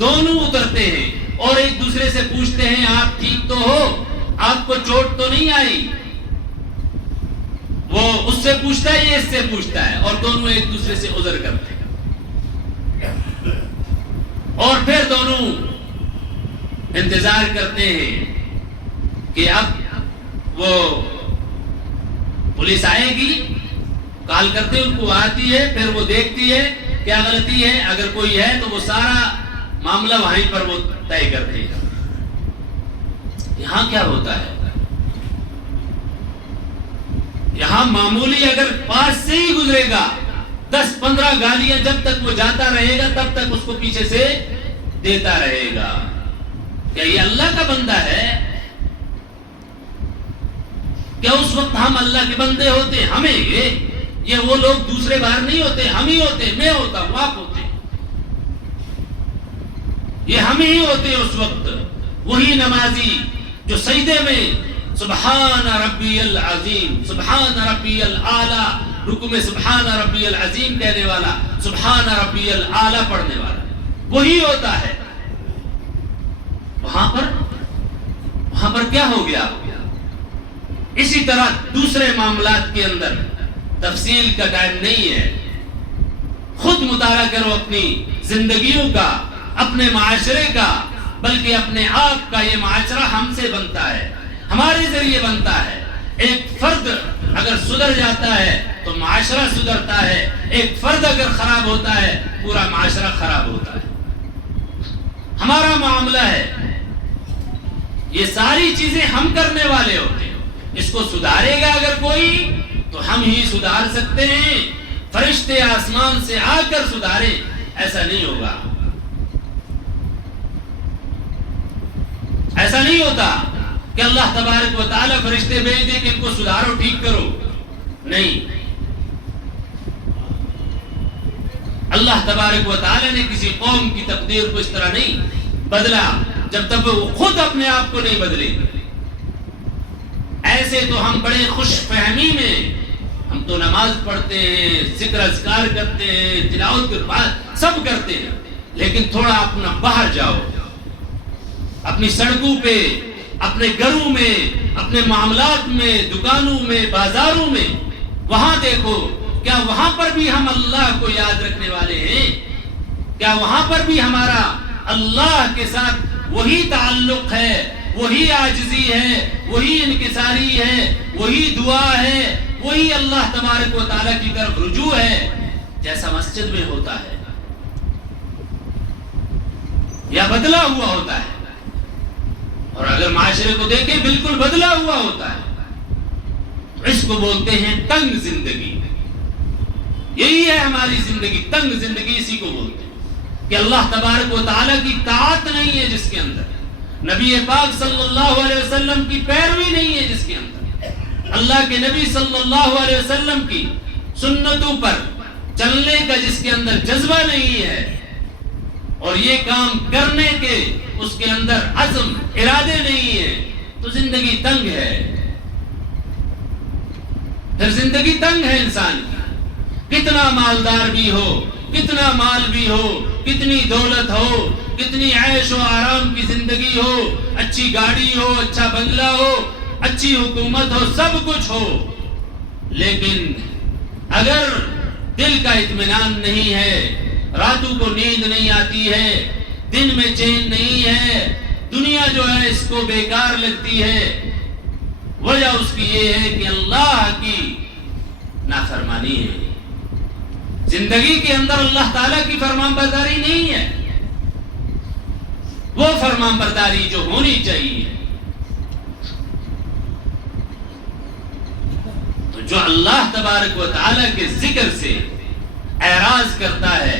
دونوں اترتے ہیں اور ایک دوسرے سے پوچھتے ہیں آپ ٹھیک تو ہو، آپ کو چوٹ تو نہیں آئی؟ وہ اس سے پوچھتا ہے، یہ اس سے پوچھتا ہے، اور دونوں ایک دوسرے سے عذر کرتے ہیں، اور پھر دونوں انتظار کرتے ہیں کہ اب وہ پولیس آئے گی، کال کرتے ان کو، آتی ہے، پھر وہ دیکھتی ہے کیا غلطی ہے، اگر کوئی ہے تو وہ سارا معاملہ وہیں پر وہ طے کرتے ہیں۔ یہاں کیا ہوتا ہے؟ یہاں معمولی اگر پاس سے ہی گزرے گا، 10-15 گالیاں جب تک وہ جاتا رہے گا تب تک اس کو پیچھے سے دیتا رہے گا۔ کیا یہ اللہ کا بندہ ہے؟ کیا اس وقت ہم اللہ کے بندے ہوتے؟ ہمیں یہ وہ لوگ دوسرے باہر نہیں ہوتے، ہم ہی ہوتے، میں ہوتا ہوں، آپ ہوتے، یہ ہم ہی ہوتے اس وقت۔ وہی نمازی جو سجدے میں سبحان ربی العظیم، سبحان ربی الاعلیٰ، رکوع میں سبحان ربی العظیم کہنے والا، سبحان ربی الاعلیٰ پڑھنے والا وہی ہوتا ہے۔ وہاں پر کیا ہو گیا؟ اسی طرح دوسرے معاملات کے اندر تفصیل کا ٹائم نہیں ہے۔ خود مطالعہ کرو اپنی زندگیوں کا، اپنے معاشرے کا، بلکہ اپنے آپ کا۔ یہ معاشرہ ہم سے بنتا ہے، ہمارے ذریعے بنتا ہے۔ ایک فرد اگر سدھر جاتا ہے تو معاشرہ سدھرتا ہے، ایک فرد اگر خراب ہوتا ہے پورا معاشرہ خراب ہوتا ہے۔ ہمارا معاملہ ہے، یہ ساری چیزیں ہم کرنے والے ہوتے ہیں۔ اس کو سدھارے گا اگر کوئی تو ہم ہی سدھار سکتے ہیں، فرشتے آسمان سے آ کر سدھارے ایسا نہیں ہوگا۔ ایسا نہیں ہوتا کہ اللہ تبارک و تعالی فرشتے بھیج دے کہ ان کو سدھارو، ٹھیک کرو، نہیں۔ اللہ تبارک و تعالی نے کسی قوم کی تقدیر کو اس طرح نہیں بدلا جب تک وہ خود اپنے آپ کو نہیں بدلے گی۔ ایسے تو ہم بڑے خوش فہمی میں، ہم تو نماز پڑھتے ہیں، ذکر اذکار کرتے ہیں، تلاوت سب کرتے ہیں، لیکن تھوڑا اپنا باہر جاؤ، اپنی سڑکوں پہ، اپنے گھروں میں، اپنے معاملات میں، دکانوں میں، بازاروں میں، وہاں دیکھو کیا وہاں پر بھی ہم اللہ کو یاد رکھنے والے ہیں؟ کیا وہاں پر بھی ہمارا اللہ کے ساتھ وہی تعلق ہے، وہی عاجزی ہے، وہی انکساری ہے، وہی دعا ہے، وہی اللہ تبارک و تعالیٰ کی طرف رجوع ہے جیسا مسجد میں ہوتا ہے، یا بدلا ہوا ہوتا ہے؟ اور اگر معاشرے کو دیکھیں بالکل بدلا ہوا ہوتا ہے، تو اس کو بولتے ہیں تنگ زندگی۔ یہی ہے ہماری زندگی، تنگ زندگی اسی کو بولتے ہیں کہ اللہ تبارک و تعالیٰ کی طاعت نہیں ہے جس کے اندر، نبی پاک صلی اللہ علیہ وسلم کی پیروی نہیں ہے جس کے اندر، اللہ کے نبی صلی اللہ علیہ وسلم کی سنتوں پر چلنے کا جس کے اندر جذبہ نہیں ہے، اور یہ کام کرنے کے اس کے اندر عزم ارادے نہیں ہیں تو زندگی تنگ ہے. پھر زندگی تنگ ہے انسان کی. کتنا مالدار بھی ہو, کتنا مال بھی ہو, کتنی دولت ہو, کتنی عیش و آرام کی زندگی ہو, اچھی گاڑی ہو, اچھا بنگلہ ہو, اچھی حکومت ہو, سب کچھ ہو, لیکن اگر دل کا اطمینان نہیں ہے, راتوں کو نیند نہیں آتی ہے, دن میں چین نہیں ہے, دنیا جو ہے اس کو بیکار لگتی ہے, وجہ اس کی یہ ہے کہ اللہ کی نافرمانی ہے. زندگی کے اندر اللہ تعالیٰ کی فرمان برداری نہیں ہے, وہ فرمان برداری جو ہونی چاہیے. تو جو اللہ تبارک و تعالیٰ کے ذکر سے اعراض کرتا ہے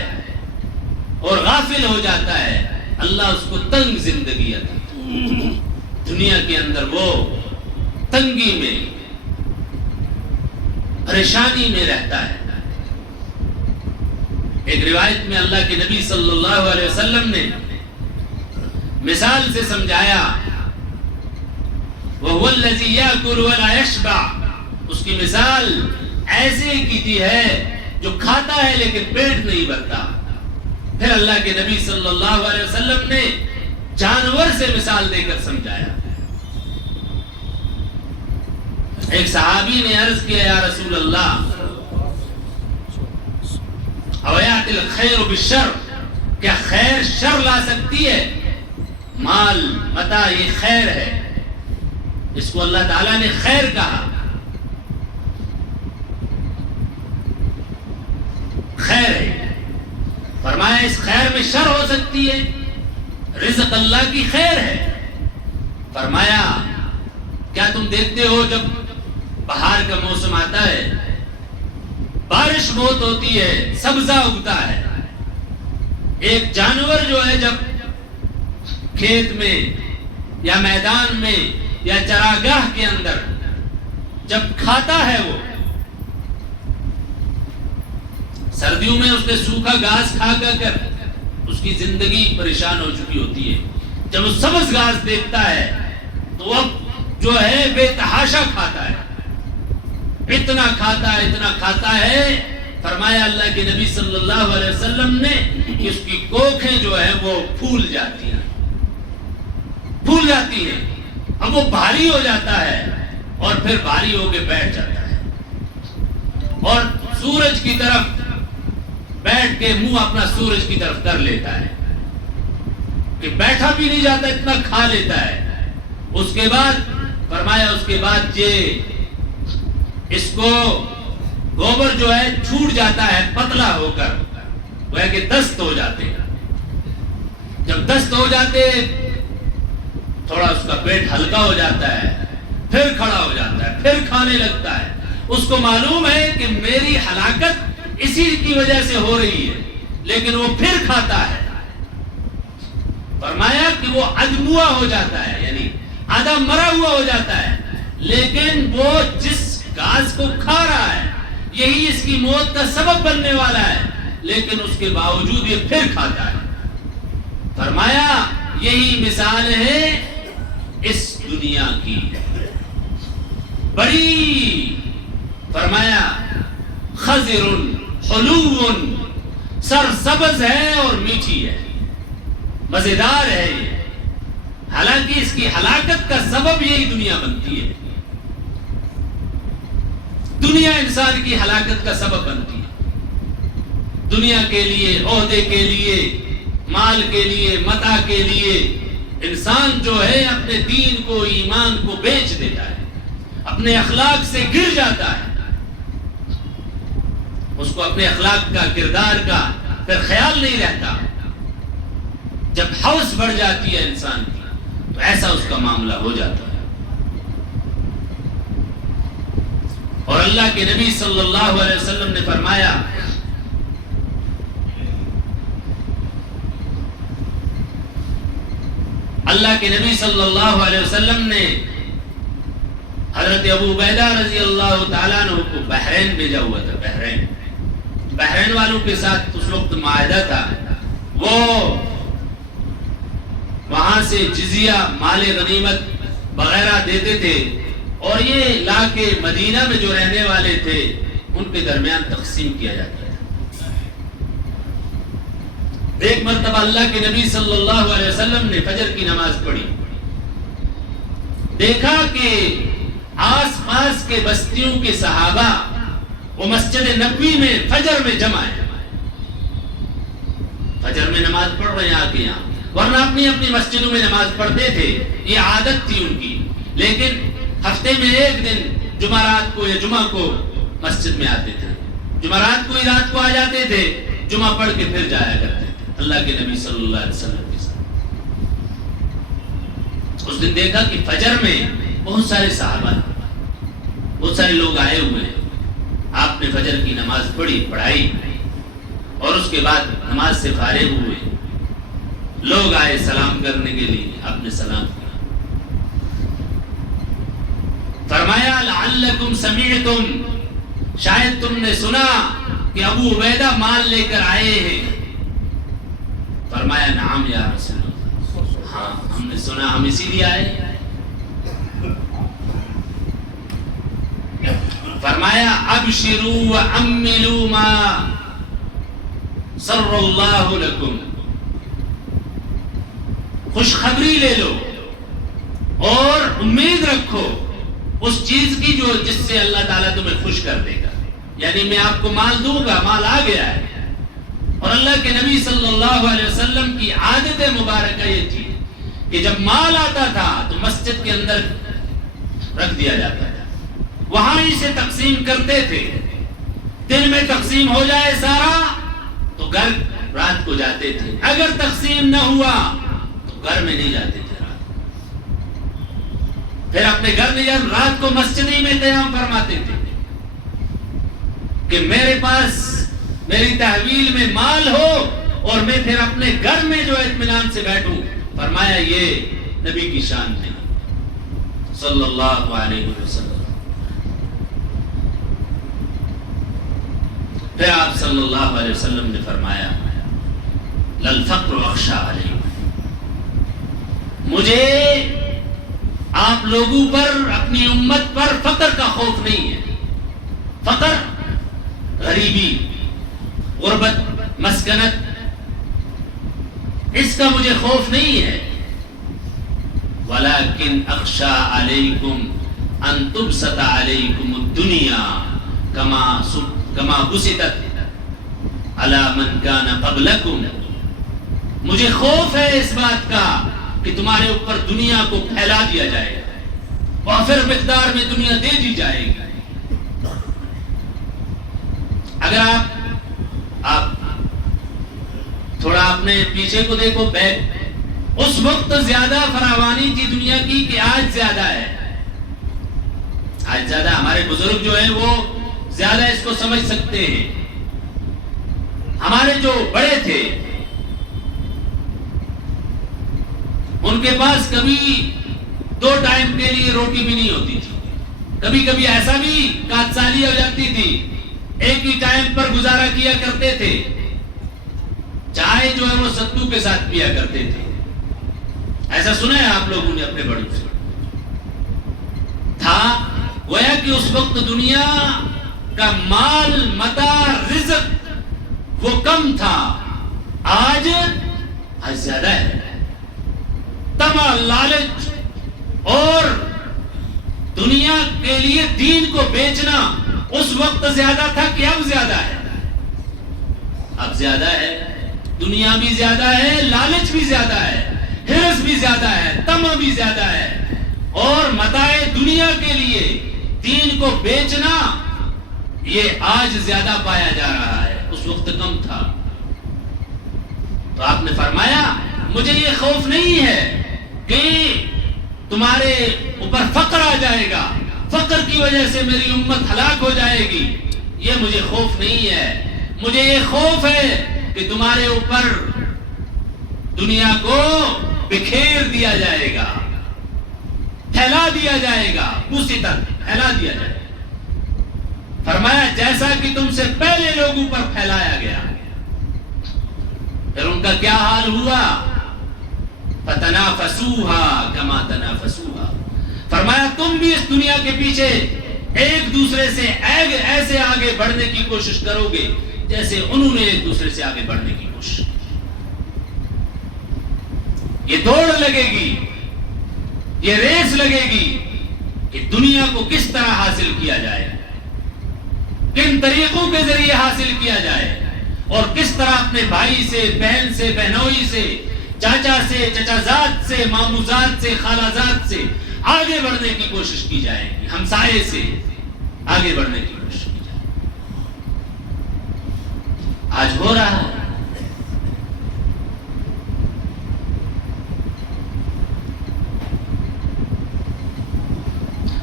اور غافل ہو جاتا ہے, اللہ اس کو تنگ زندگی عطا کرتا ہے. دنیا کے اندر وہ تنگی میں, پریشانی میں رہتا ہے. ایک روایت میں اللہ کے نبی صلی اللہ علیہ وسلم نے مثال سے سمجھایا, وَهُوَ الَّذِي يَأْكُلُ وَلَا يَشْبَعُ. اس کی مثال ایسے کی دی ہے جو کھاتا ہے لیکن پیٹ نہیں بھرتا. پھر اللہ کے نبی صلی اللہ علیہ وسلم نے جانور سے مثال دے کر سمجھایا. ایک صحابی نے عرض کیا, یا رسول اللہ, اویات الخیر بالشر, کیا خیر شر لا سکتی ہے؟ مال متاع یہ خیر ہے, اس کو اللہ تعالیٰ نے خیر کہا. خیر ہے, فرمایا اس خیر میں شر ہو سکتی ہے؟ رزق اللہ کی خیر ہے. فرمایا کیا تم دیکھتے ہو جب بہار کا موسم آتا ہے, بارش بہت ہوتی ہے, سبزہ اگتا ہے, ایک جانور جو ہے جب کھیت میں یا میدان میں یا چراگاہ کے اندر جب کھاتا ہے, وہ سردیوں میں اس نے سوکھا گھاس کھا کر اس کی زندگی پریشان ہو چکی ہوتی ہے. جب وہ سبز گھاس دیکھتا ہے تو وہ جو ہے بے تحاشا کھاتا ہے, اتنا کھاتا ہے, اتنا کھاتا ہے. فرمایا اللہ کے نبی صلی اللہ علیہ وسلم نے کہ اس کی کوکھیں جو ہے وہ پھول جاتی ہیں, پھول جاتی ہیں. اب وہ بھاری ہو جاتا ہے اور پھر بھاری ہو کے بیٹھ جاتا ہے اور سورج کی طرف بیٹھ کے منہ اپنا سورج کی طرف کر لیتا ہے کہ بیٹھا بھی نہیں جاتا, اتنا کھا لیتا ہے. اس کے بعد فرمایا اس کے بعد اس کو گوبر جو ہے چھوٹ جاتا ہے پتلا ہو کر, وہ ہے کہ دست ہو جاتے ہیں. جب دست ہو جاتے تھوڑا اس کا پیٹ ہلکا ہو جاتا ہے, پھر کھڑا ہو جاتا ہے, پھر کھانے لگتا ہے. اس کو معلوم ہے کہ میری ہلاکت اسی کی وجہ سے ہو رہی ہے, لیکن وہ پھر کھاتا ہے. فرمایا کہ وہ ادموا ہو جاتا ہے, یعنی آدھا مرا ہوا ہو جاتا ہے, لیکن وہ جس گھاس کو کھا رہا ہے یہی اس کی موت کا سبب بننے والا ہے, لیکن اس کے باوجود یہ پھر کھاتا ہے. فرمایا یہی مثال ہے اس دنیا کی بڑی. فرمایا خضر حلو, سرسبز ہے اور میٹھی ہے, مزیدار ہے یہ. حالانکہ اس کی ہلاکت کا سبب یہی دنیا بنتی ہے. دنیا انسان کی ہلاکت کا سبب بنتی ہے. دنیا کے لیے, عہدے کے لیے, مال کے لیے, متاع کے لیے انسان جو ہے اپنے دین کو, ایمان کو بیچ دیتا ہے, اپنے اخلاق سے گر جاتا ہے. اس کو اپنے اخلاق کا, کردار کا پھر خیال نہیں رہتا. جب ہوس بڑھ جاتی ہے انسان کی تو ایسا اس کا معاملہ ہو جاتا ہے. اور اللہ کے نبی صلی اللہ علیہ وسلم نے فرمایا اللہ کے نبی صلی اللہ علیہ وسلم نے حضرت ابو عبیدہ رضی اللہ تعالیٰ عنہ کو بحرین بھیجا ہوا تھا. بحرین والوں کے ساتھ اس وقت معاہدہ تھا, وہ وہاں سے جزیہ مال غنیمت وغیرہ دیتے تھے اور یہ لا کے مدینہ میں جو رہنے والے تھے ان کے درمیان تقسیم کیا جاتا تھا۔ ایک مرتبہ اللہ کے نبی صلی اللہ علیہ وسلم نے فجر کی نماز پڑھی، دیکھا کہ آس پاس کے بستیوں کے صحابہ وہ مسجد نبوی میں فجر میں جمع ہے، فجر میں نماز پڑھ رہے ہیں آ کے یہاں، ورنہ اپنی اپنی مسجدوں میں نماز پڑھتے تھے، یہ عادت تھی ان کی، لیکن ہفتے میں ایک دن جمعرات کو یا جمعہ کو مسجد میں آتے تھے، جمعرات کو ہی رات کو آ جاتے تھے، جمعہ پڑھ کے پھر جایا کرتے تھے اللہ کے نبی صلی اللہ علیہ وسلم کے ساتھ۔ اس دن دیکھا کہ فجر میں بہت سارے صحابہ، بہت سارے لوگ آئے ہوئے ہیں، آپ نے فجر کی نماز پڑھائی اور اس کے بعد نماز سے فارغ ہوئے، لوگ آئے سلام کرنے کے لیے، آپ نے سلام کیا، فرمایا لعلکم سمعتم، شاید تم نے سنا کہ ابو عبیدہ مال لے کر آئے ہیں، فرمایا نعم یا رسول اللہ، ہاں ہم نے سنا، ہم اسی لیے آئے، فرمایا ابشروا واملوا ما سر اللہ لکم، خوشخبری لے لو اور امید رکھو اس چیز کی جو جس سے اللہ تعالیٰ تمہیں خوش کر دے گا، یعنی میں آپ کو مال دوں گا، مال آ گیا ہے، اور اللہ کے نبی صلی اللہ علیہ وسلم کی عادت مبارکہ یہ تھی کہ جب مال آتا تھا تو مسجد کے اندر رکھ دیا جاتا تھا، وہاں ہی سے تقسیم کرتے تھے، دن میں تقسیم ہو جائے سارا تو گھر رات کو جاتے تھے، اگر تقسیم نہ ہوا تو گھر میں نہیں جاتے تھے، پھر اپنے گھر میں جب رات کو مسجد ہی میں قیام فرماتے تھے کہ میرے پاس میری تحویل میں مال ہو اور میں پھر اپنے گھر میں جو اطمینان سے بیٹھوں، فرمایا یہ نبی کی شان ہے صلی اللہ علیہ وسلم۔ پھر آپ صلی اللہ علیہ وسلم نے فرمایا للفقر اخشى علیکم، مجھے آپ لوگوں پر، اپنی امت پر فقر کا خوف نہیں ہے، فقر، غریبی، غربت، مسکنت، اس کا مجھے خوف نہیں ہے، ولیکن اخشى علیکم ان تبسط علیکم الدنیا کما بسطت علی من کان قبلکم، مجھے خوف ہے اس بات کا کہ تمہارے اوپر دنیا کو پھیلا دیا جائے گا، وافر مقدار میں دنیا دے دی جائے گی۔ اگر آپ تھوڑا اپنے پیچھے کو دیکھو، بیک، اس وقت زیادہ فراوانی تھی دنیا کی کہ آج زیادہ ہے، آج زیادہ، ہمارے بزرگ جو ہیں وہ زیادہ اس کو سمجھ سکتے ہیں، ہمارے جو بڑے تھے ان کے پاس کبھی 2 ٹائم کے لیے روٹی بھی نہیں ہوتی تھی، کبھی کبھی ایسا بھی کاتسالی ہو جاتی تھی، ایک ہی ٹائم پر گزارا کیا کرتے تھے، چائے جو ہے وہ ستو کے ساتھ پیا کرتے تھے، ایسا سنا ہے آپ لوگوں نے اپنے بڑوں سے؟ تھا گویا کہ اس وقت دنیا کا مال، متاع، رزق وہ کم تھا، آج زیادہ ہے، طمع، لالچ اور دنیا کے لیے دین کو بیچنا اس وقت زیادہ تھا کہ اب زیادہ ہے، اب زیادہ ہے، دنیا بھی زیادہ ہے، لالچ بھی زیادہ ہے، حرص بھی زیادہ ہے، طمع بھی زیادہ ہے، اور متاع دنیا کے لیے دین کو بیچنا یہ آج زیادہ پایا جا رہا ہے، اس وقت کم تھا۔ تو آپ نے فرمایا مجھے یہ خوف نہیں ہے کہ تمہارے اوپر فقر آ جائے گا، فقر کی وجہ سے میری امت ہلاک ہو جائے گی، یہ مجھے خوف نہیں ہے، مجھے یہ خوف ہے کہ تمہارے اوپر دنیا کو بکھیر دیا جائے گا، پھیلا دیا جائے گا، اسی طرح پھیلا دیا جائے گا۔ فرمایا جیسا کہ تم سے پہلے لوگوں پر پھیلایا گیا۔ پھر ان کا کیا حال ہوا؟ فتنافسوها کما تنافسوها، فرمایا تم بھی اس دنیا کے پیچھے ایک دوسرے سے ایسے آگے بڑھنے کی کوشش کرو گے جیسے انہوں نے ایک دوسرے سے آگے بڑھنے کی کوشش کی۔ یہ دوڑ لگے گی، یہ ریس لگے گی کہ دنیا کو کس طرح حاصل کیا جائے، کن طریقوں کے ذریعے حاصل کیا جائے، اور کس طرح اپنے بھائی سے، بہن سے، بہنوئی سے، چاچا سے، چچا زاد سے، ماموزاد سے، خالہ زاد سے آگے بڑھنے کی کوشش کی جائے گی، ہمسائے سے آگے بڑھنے کی کوشش کی جائے گی۔ آج ہو رہا ہے۔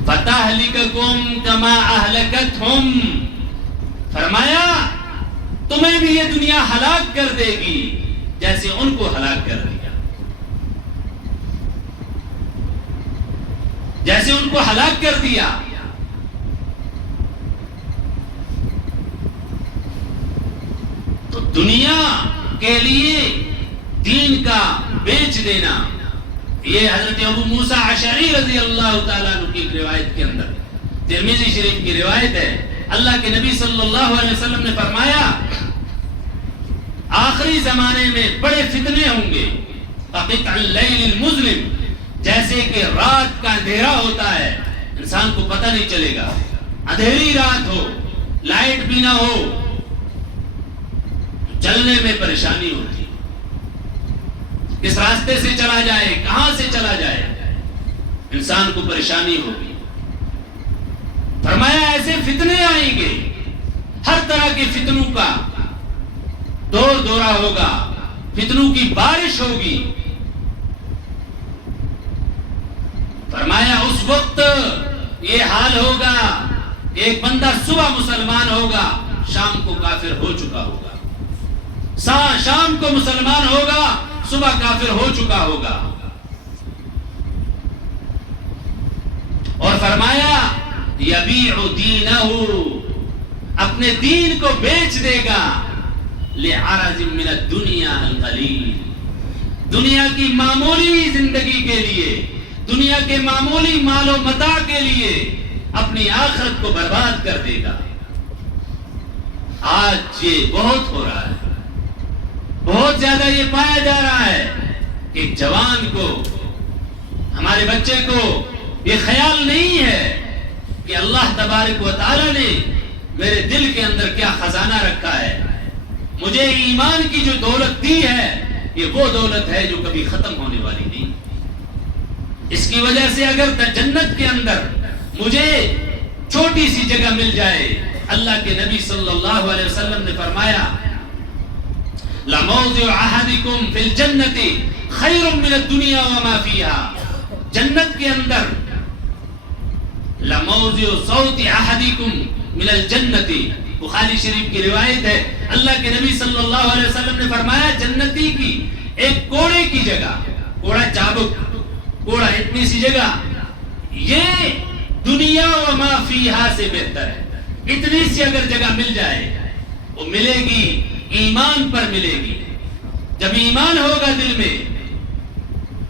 فَتَهْلِكَكُمْ كَمَا أَهْلَكَتْهُمْ، فرمایا تمہیں بھی یہ دنیا ہلاک کر دے گی جیسے ان کو ہلاک کر دیا، جیسے ان کو ہلاک کر دیا۔ تو دنیا کے لیے دین کا بیچ دینا، یہ حضرت ابو موسیٰ اشعری رضی اللہ تعالیٰ عنہ کی ایک روایت کے اندر، ترمذی شریف کی روایت ہے، اللہ کے نبی صلی اللہ علیہ وسلم نے فرمایا آخری زمانے میں بڑے فتنے ہوں گے، قطع اللیل المظلم، جیسے کہ رات کا اندھیرا ہوتا ہے، انسان کو پتہ نہیں چلے گا، اندھیری رات ہو، لائٹ بھی نہ ہو، چلنے میں پریشانی ہوتی، کس راستے سے چلا جائے، کہاں سے چلا جائے، انسان کو پریشانی ہوگی۔ فرمایا ایسے فتنے آئیں گے، ہر طرح کے فتنوں کا دور دورہ ہوگا، فتنوں کی بارش ہوگی۔ فرمایا اس وقت یہ حال ہوگا کہ ایک بندہ صبح مسلمان ہوگا، شام کو کافر ہو چکا ہوگا، شام کو مسلمان ہوگا، صبح کافر ہو چکا ہوگا۔ اور فرمایا یبیع دینہ، اپنے دین کو بیچ دے گا، لعرض من الدنیا القلیل، دنیا کی معمولی زندگی کے لیے، دنیا کے معمولی مال و متاع کے لیے اپنی آخرت کو برباد کر دے گا۔ آج یہ بہت ہو رہا ہے، بہت زیادہ یہ پایا جا رہا ہے کہ جوان کو، ہمارے بچے کو یہ خیال نہیں ہے کہ اللہ تبارک و تعالی نے میرے دل کے اندر کیا خزانہ رکھا ہے، مجھے ایمان کی جو دولت دی ہے یہ وہ دولت ہے جو کبھی ختم ہونے والی نہیں۔ اس کی وجہ سے اگر جنت کے اندر مجھے چھوٹی سی جگہ مل جائے، اللہ کے نبی صلی اللہ علیہ وسلم نے فرمایا لَمَوْضِعُ أَحَدِكُمْ فِي الْجَنَّةِ خَيْرٌ مِّنَ الدُّنْيَا وَمَا فِيهَا، جنت کے اندر لَمَوْضِعُ صَوْتِ أَحَدِكُمْ مِنَ الْجَنَّةِ، بخاری شریف کی روایت ہے، اللہ کے نبی صلی اللہ علیہ وسلم نے فرمایا جنتی کی ایک کوڑے کی جگہ، کوڑا چابک، کوڑا اتنی سی جگہ، یہ دنیا وما فیہا سے بہتر ہے۔ اتنی سی اگر جگہ مل جائے، وہ ملے گی ایمان پر ملے گی۔ جب ایمان ہوگا دل میں،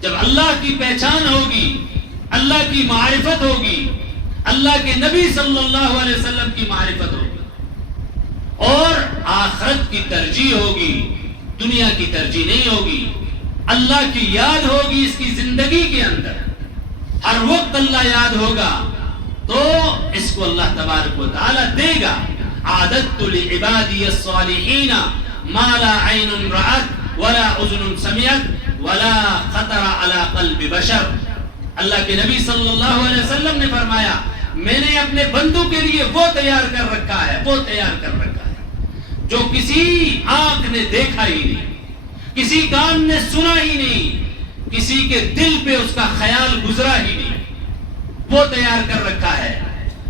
جب اللہ کی پہچان ہوگی، اللہ کی معرفت ہوگی، اللہ کے نبی صلی اللہ علیہ وسلم کی معرفت ہوگی، اور آخرت کی ترجیح ہوگی، دنیا کی ترجیح نہیں ہوگی، اللہ کی یاد ہوگی اس کی زندگی کے اندر، ہر وقت اللہ یاد ہوگا، تو اس کو اللہ تبارک و تعالی دے گا۔ اعددت لعبادی الصالحین ما لا عین رأت ولا اذن سمعت ولا خطر علی قلب بشر، اللہ کے نبی صلی اللہ علیہ وسلم نے فرمایا میں نے اپنے بندوں کے لیے وہ تیار کر رکھا ہے، وہ تیار کر رکھا ہے جو کسی آنکھ نے دیکھا ہی نہیں، کسی کان نے سنا ہی نہیں، کسی کے دل پہ اس کا خیال گزرا ہی نہیں، وہ تیار کر رکھا ہے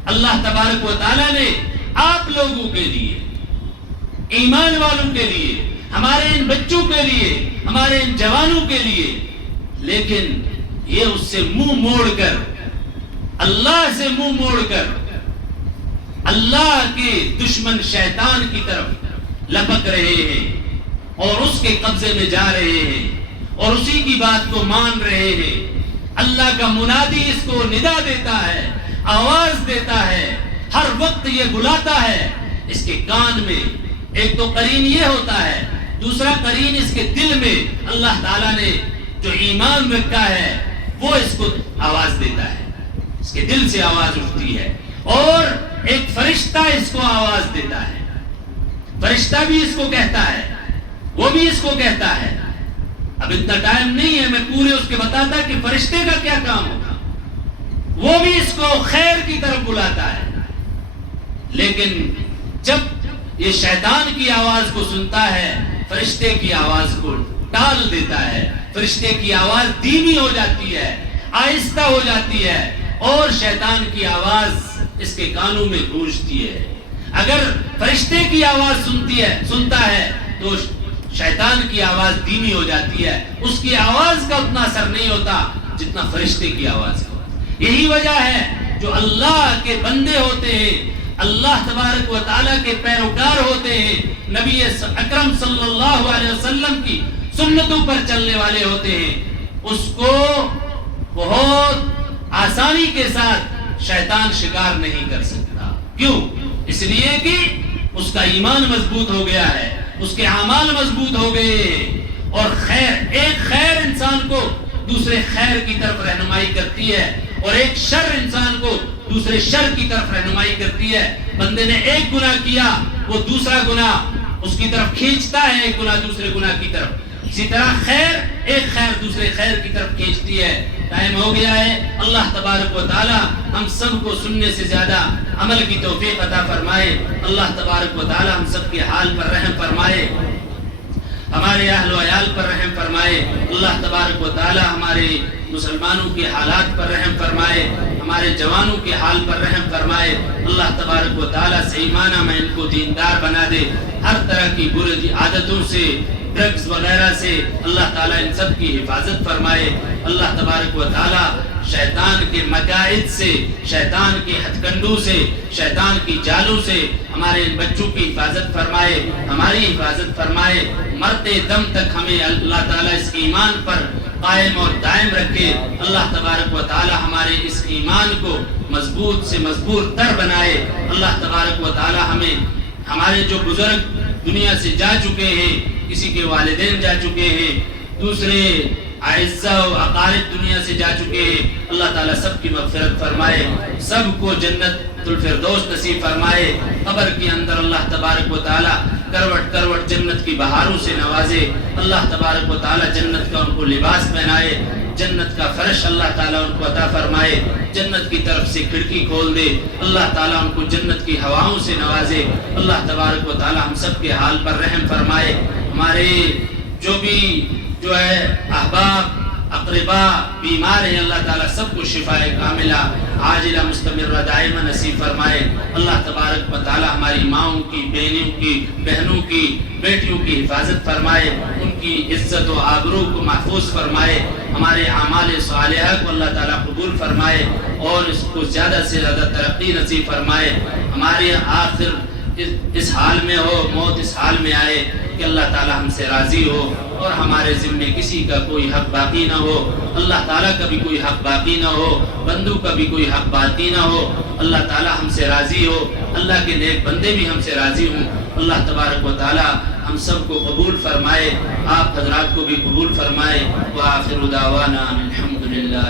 اللہ تبارک و تعالی نے آپ لوگوں کے لیے، ایمان والوں کے لیے، ہمارے ان بچوں کے لیے، ہمارے ان جوانوں کے لیے۔ لیکن یہ اس سے منہ موڑ کر، اللہ سے منہ موڑ کر اللہ کے دشمن شیطان کی طرف لپک رہے ہیں اور اس کے قبضے میں جا رہے ہیں، اور اسی کی بات کو مان رہے ہیں۔ اللہ کا منادی اس کو ندا دیتا ہے، آواز دیتا ہے، ہر وقت یہ بلاتا ہے۔ اس کے کان میں ایک تو قرین یہ ہوتا ہے، دوسرا قرین اس کے دل میں اللہ تعالیٰ نے جو ایمان رکھا ہے وہ اس کو آواز دیتا ہے، اس کے دل سے آواز اٹھتی ہے، اور ایک فرشتہ اس کو آواز دیتا ہے۔ فرشتہ بھی اس کو کہتا ہے، وہ بھی اس کو کہتا ہے۔ اب اتنا ٹائم نہیں ہے میں پورے اس کے بتاتا کہ فرشتے کا کیا کام ہوگا، وہ بھی اس کو خیر کی طرف بلاتا ہے۔ لیکن جب یہ شیطان کی آواز کو سنتا ہے، فرشتے کی آواز کو ٹال دیتا ہے، فرشتے کی آواز دھیمی ہو جاتی ہے، آہستہ ہو جاتی ہے، اور شیطان کی آواز اس کے کانوں میں گونجتی ہے۔ اگر فرشتے کی آواز سنتا ہے تو شیطان کی آواز دھیمی ہو جاتی ہے، اس کی آواز کا اتنا اثر نہیں ہوتا جتنا فرشتے کی آواز کا۔ یہی وجہ ہے جو اللہ کے بندے ہوتے ہیں، اللہ تبارک و تعالیٰ کے پیروکار ہوتے ہیں، نبی اکرم صلی اللہ علیہ وسلم کی سنتوں پر چلنے والے ہوتے ہیں، اس کو بہت آسانی کے ساتھ شیطان شکار نہیں کر سکتا۔ کیوں؟ اس لیے کہ اس کا ایمان مضبوط ہو گیا ہے، اس کے اعمال مضبوط ہو گئے، اور ایک خیر انسان کو دوسرے خیر کی طرف رہنمائی کرتی ہے، اور ایک شر انسان کو دوسرے شر کی طرف رہنمائی کرتی ہے۔ بندے نے ایک گناہ کیا، وہ دوسرا گناہ اس کی طرف کھینچتا ہے، ایک گناہ دوسرے گناہ کی طرف۔ اسی طرح ایک خیر دوسرے خیر کی طرف کھینچتی ہے۔ ٹائم ہو گیا ہے، اللہ تبارک و تعالی ہم سب کو سننے سے زیادہ عمل کی توفیق عطا فرمائے۔ اللہ تبارک و تعالی ہم سب کے حال پر رحم فرمائے، ہمارے اہل و عیال پر رحم فرمائے۔ اللہ تبارک و تعالی ہمارے مسلمانوں کے حالات پر رحم فرمائے، ہمارے جوانوں کے حال پر رحم فرمائے۔ اللہ تبارک و تعالی صحیح معنی میں ان کو دیندار بنا دے، ہر طرح کی بری عادتوں سے، ڈرگز وغیرہ سے اللہ تعالیٰ ان سب کی حفاظت فرمائے۔ اللہ تبارک و تعالیٰ شیطان کے مکائد سے، شیطان کے ہتھ کنڈوں سے، شیطان کی جالوں سے ہمارے بچوں کی حفاظت فرمائے، ہماری حفاظت فرمائے۔ مرتے دم تک ہمیں اللہ تعالیٰ اس ایمان پر قائم اور دائم رکھے۔ اللہ تبارک و تعالیٰ ہمارے اس ایمان کو مضبوط سے مضبوط تر بنائے۔ اللہ تبارک و تعالیٰ ہمارے جو بزرگ دنیا سے جا چکے ہیں، کسی کے والدین جا چکے ہیں، دوسرے اعزاء و اقارب دنیا سے جا چکے ہیں، اللہ تعالیٰ سب کی مغفرت فرمائے، سب کو جنت الفردوس نصیب فرمائے۔ قبر کے اندر اللہ تبارک و تعالیٰ کروٹ کروٹ جنت کی بہاروں سے نوازے۔ اللہ تبارک و تعالیٰ جنت کا ان کو لباس پہنائے، جنت کا فرش اللہ تعالیٰ ان کو عطا فرمائے، جنت کی طرف سے کھڑکی کھول دے، اللہ تعالیٰ ان کو جنت کی ہواؤں سے نوازے۔ اللہ تبارک و تعالیٰ ہم سب کے حال پر رحم فرمائے۔ ہمارے جو ہے احباب اقربا بیمار ہیں، اللہ تعالیٰ سب کو شفاء کاملہ عاجلہ مستمرہ دائمہ نصیب فرمائے۔ اللہ تبارک و تعالیٰ ہماری ماؤں کی، بہنوں کی، بیٹیوں کی حفاظت فرمائے، ان کی عزت و آبرو کو محفوظ فرمائے، ہمارے اعمال صالحہ کو اللہ تعالیٰ قبول فرمائے، اور اس کو زیادہ سے زیادہ ترقی نصیب فرمائے۔ ہمارے آخر اس حال میں ہو، موت اس حال میں آئے کہ اللہ تعالیٰ ہم سے راضی ہو، اور ہمارے ذمے کسی کا کوئی حق باقی نہ ہو، اللہ تعالیٰ کا بھی کوئی حق باقی نہ ہو، بندوں کا بھی کوئی حق باقی نہ ہو، اللہ تعالیٰ ہم سے راضی ہو، اللہ کے نیک بندے بھی ہم سے راضی ہوں۔ اللہ تبارک و تعالیٰ ہم سب کو قبول فرمائے، آپ حضرات کو بھی قبول فرمائے۔ وآخر دعوانا الحمدللہ۔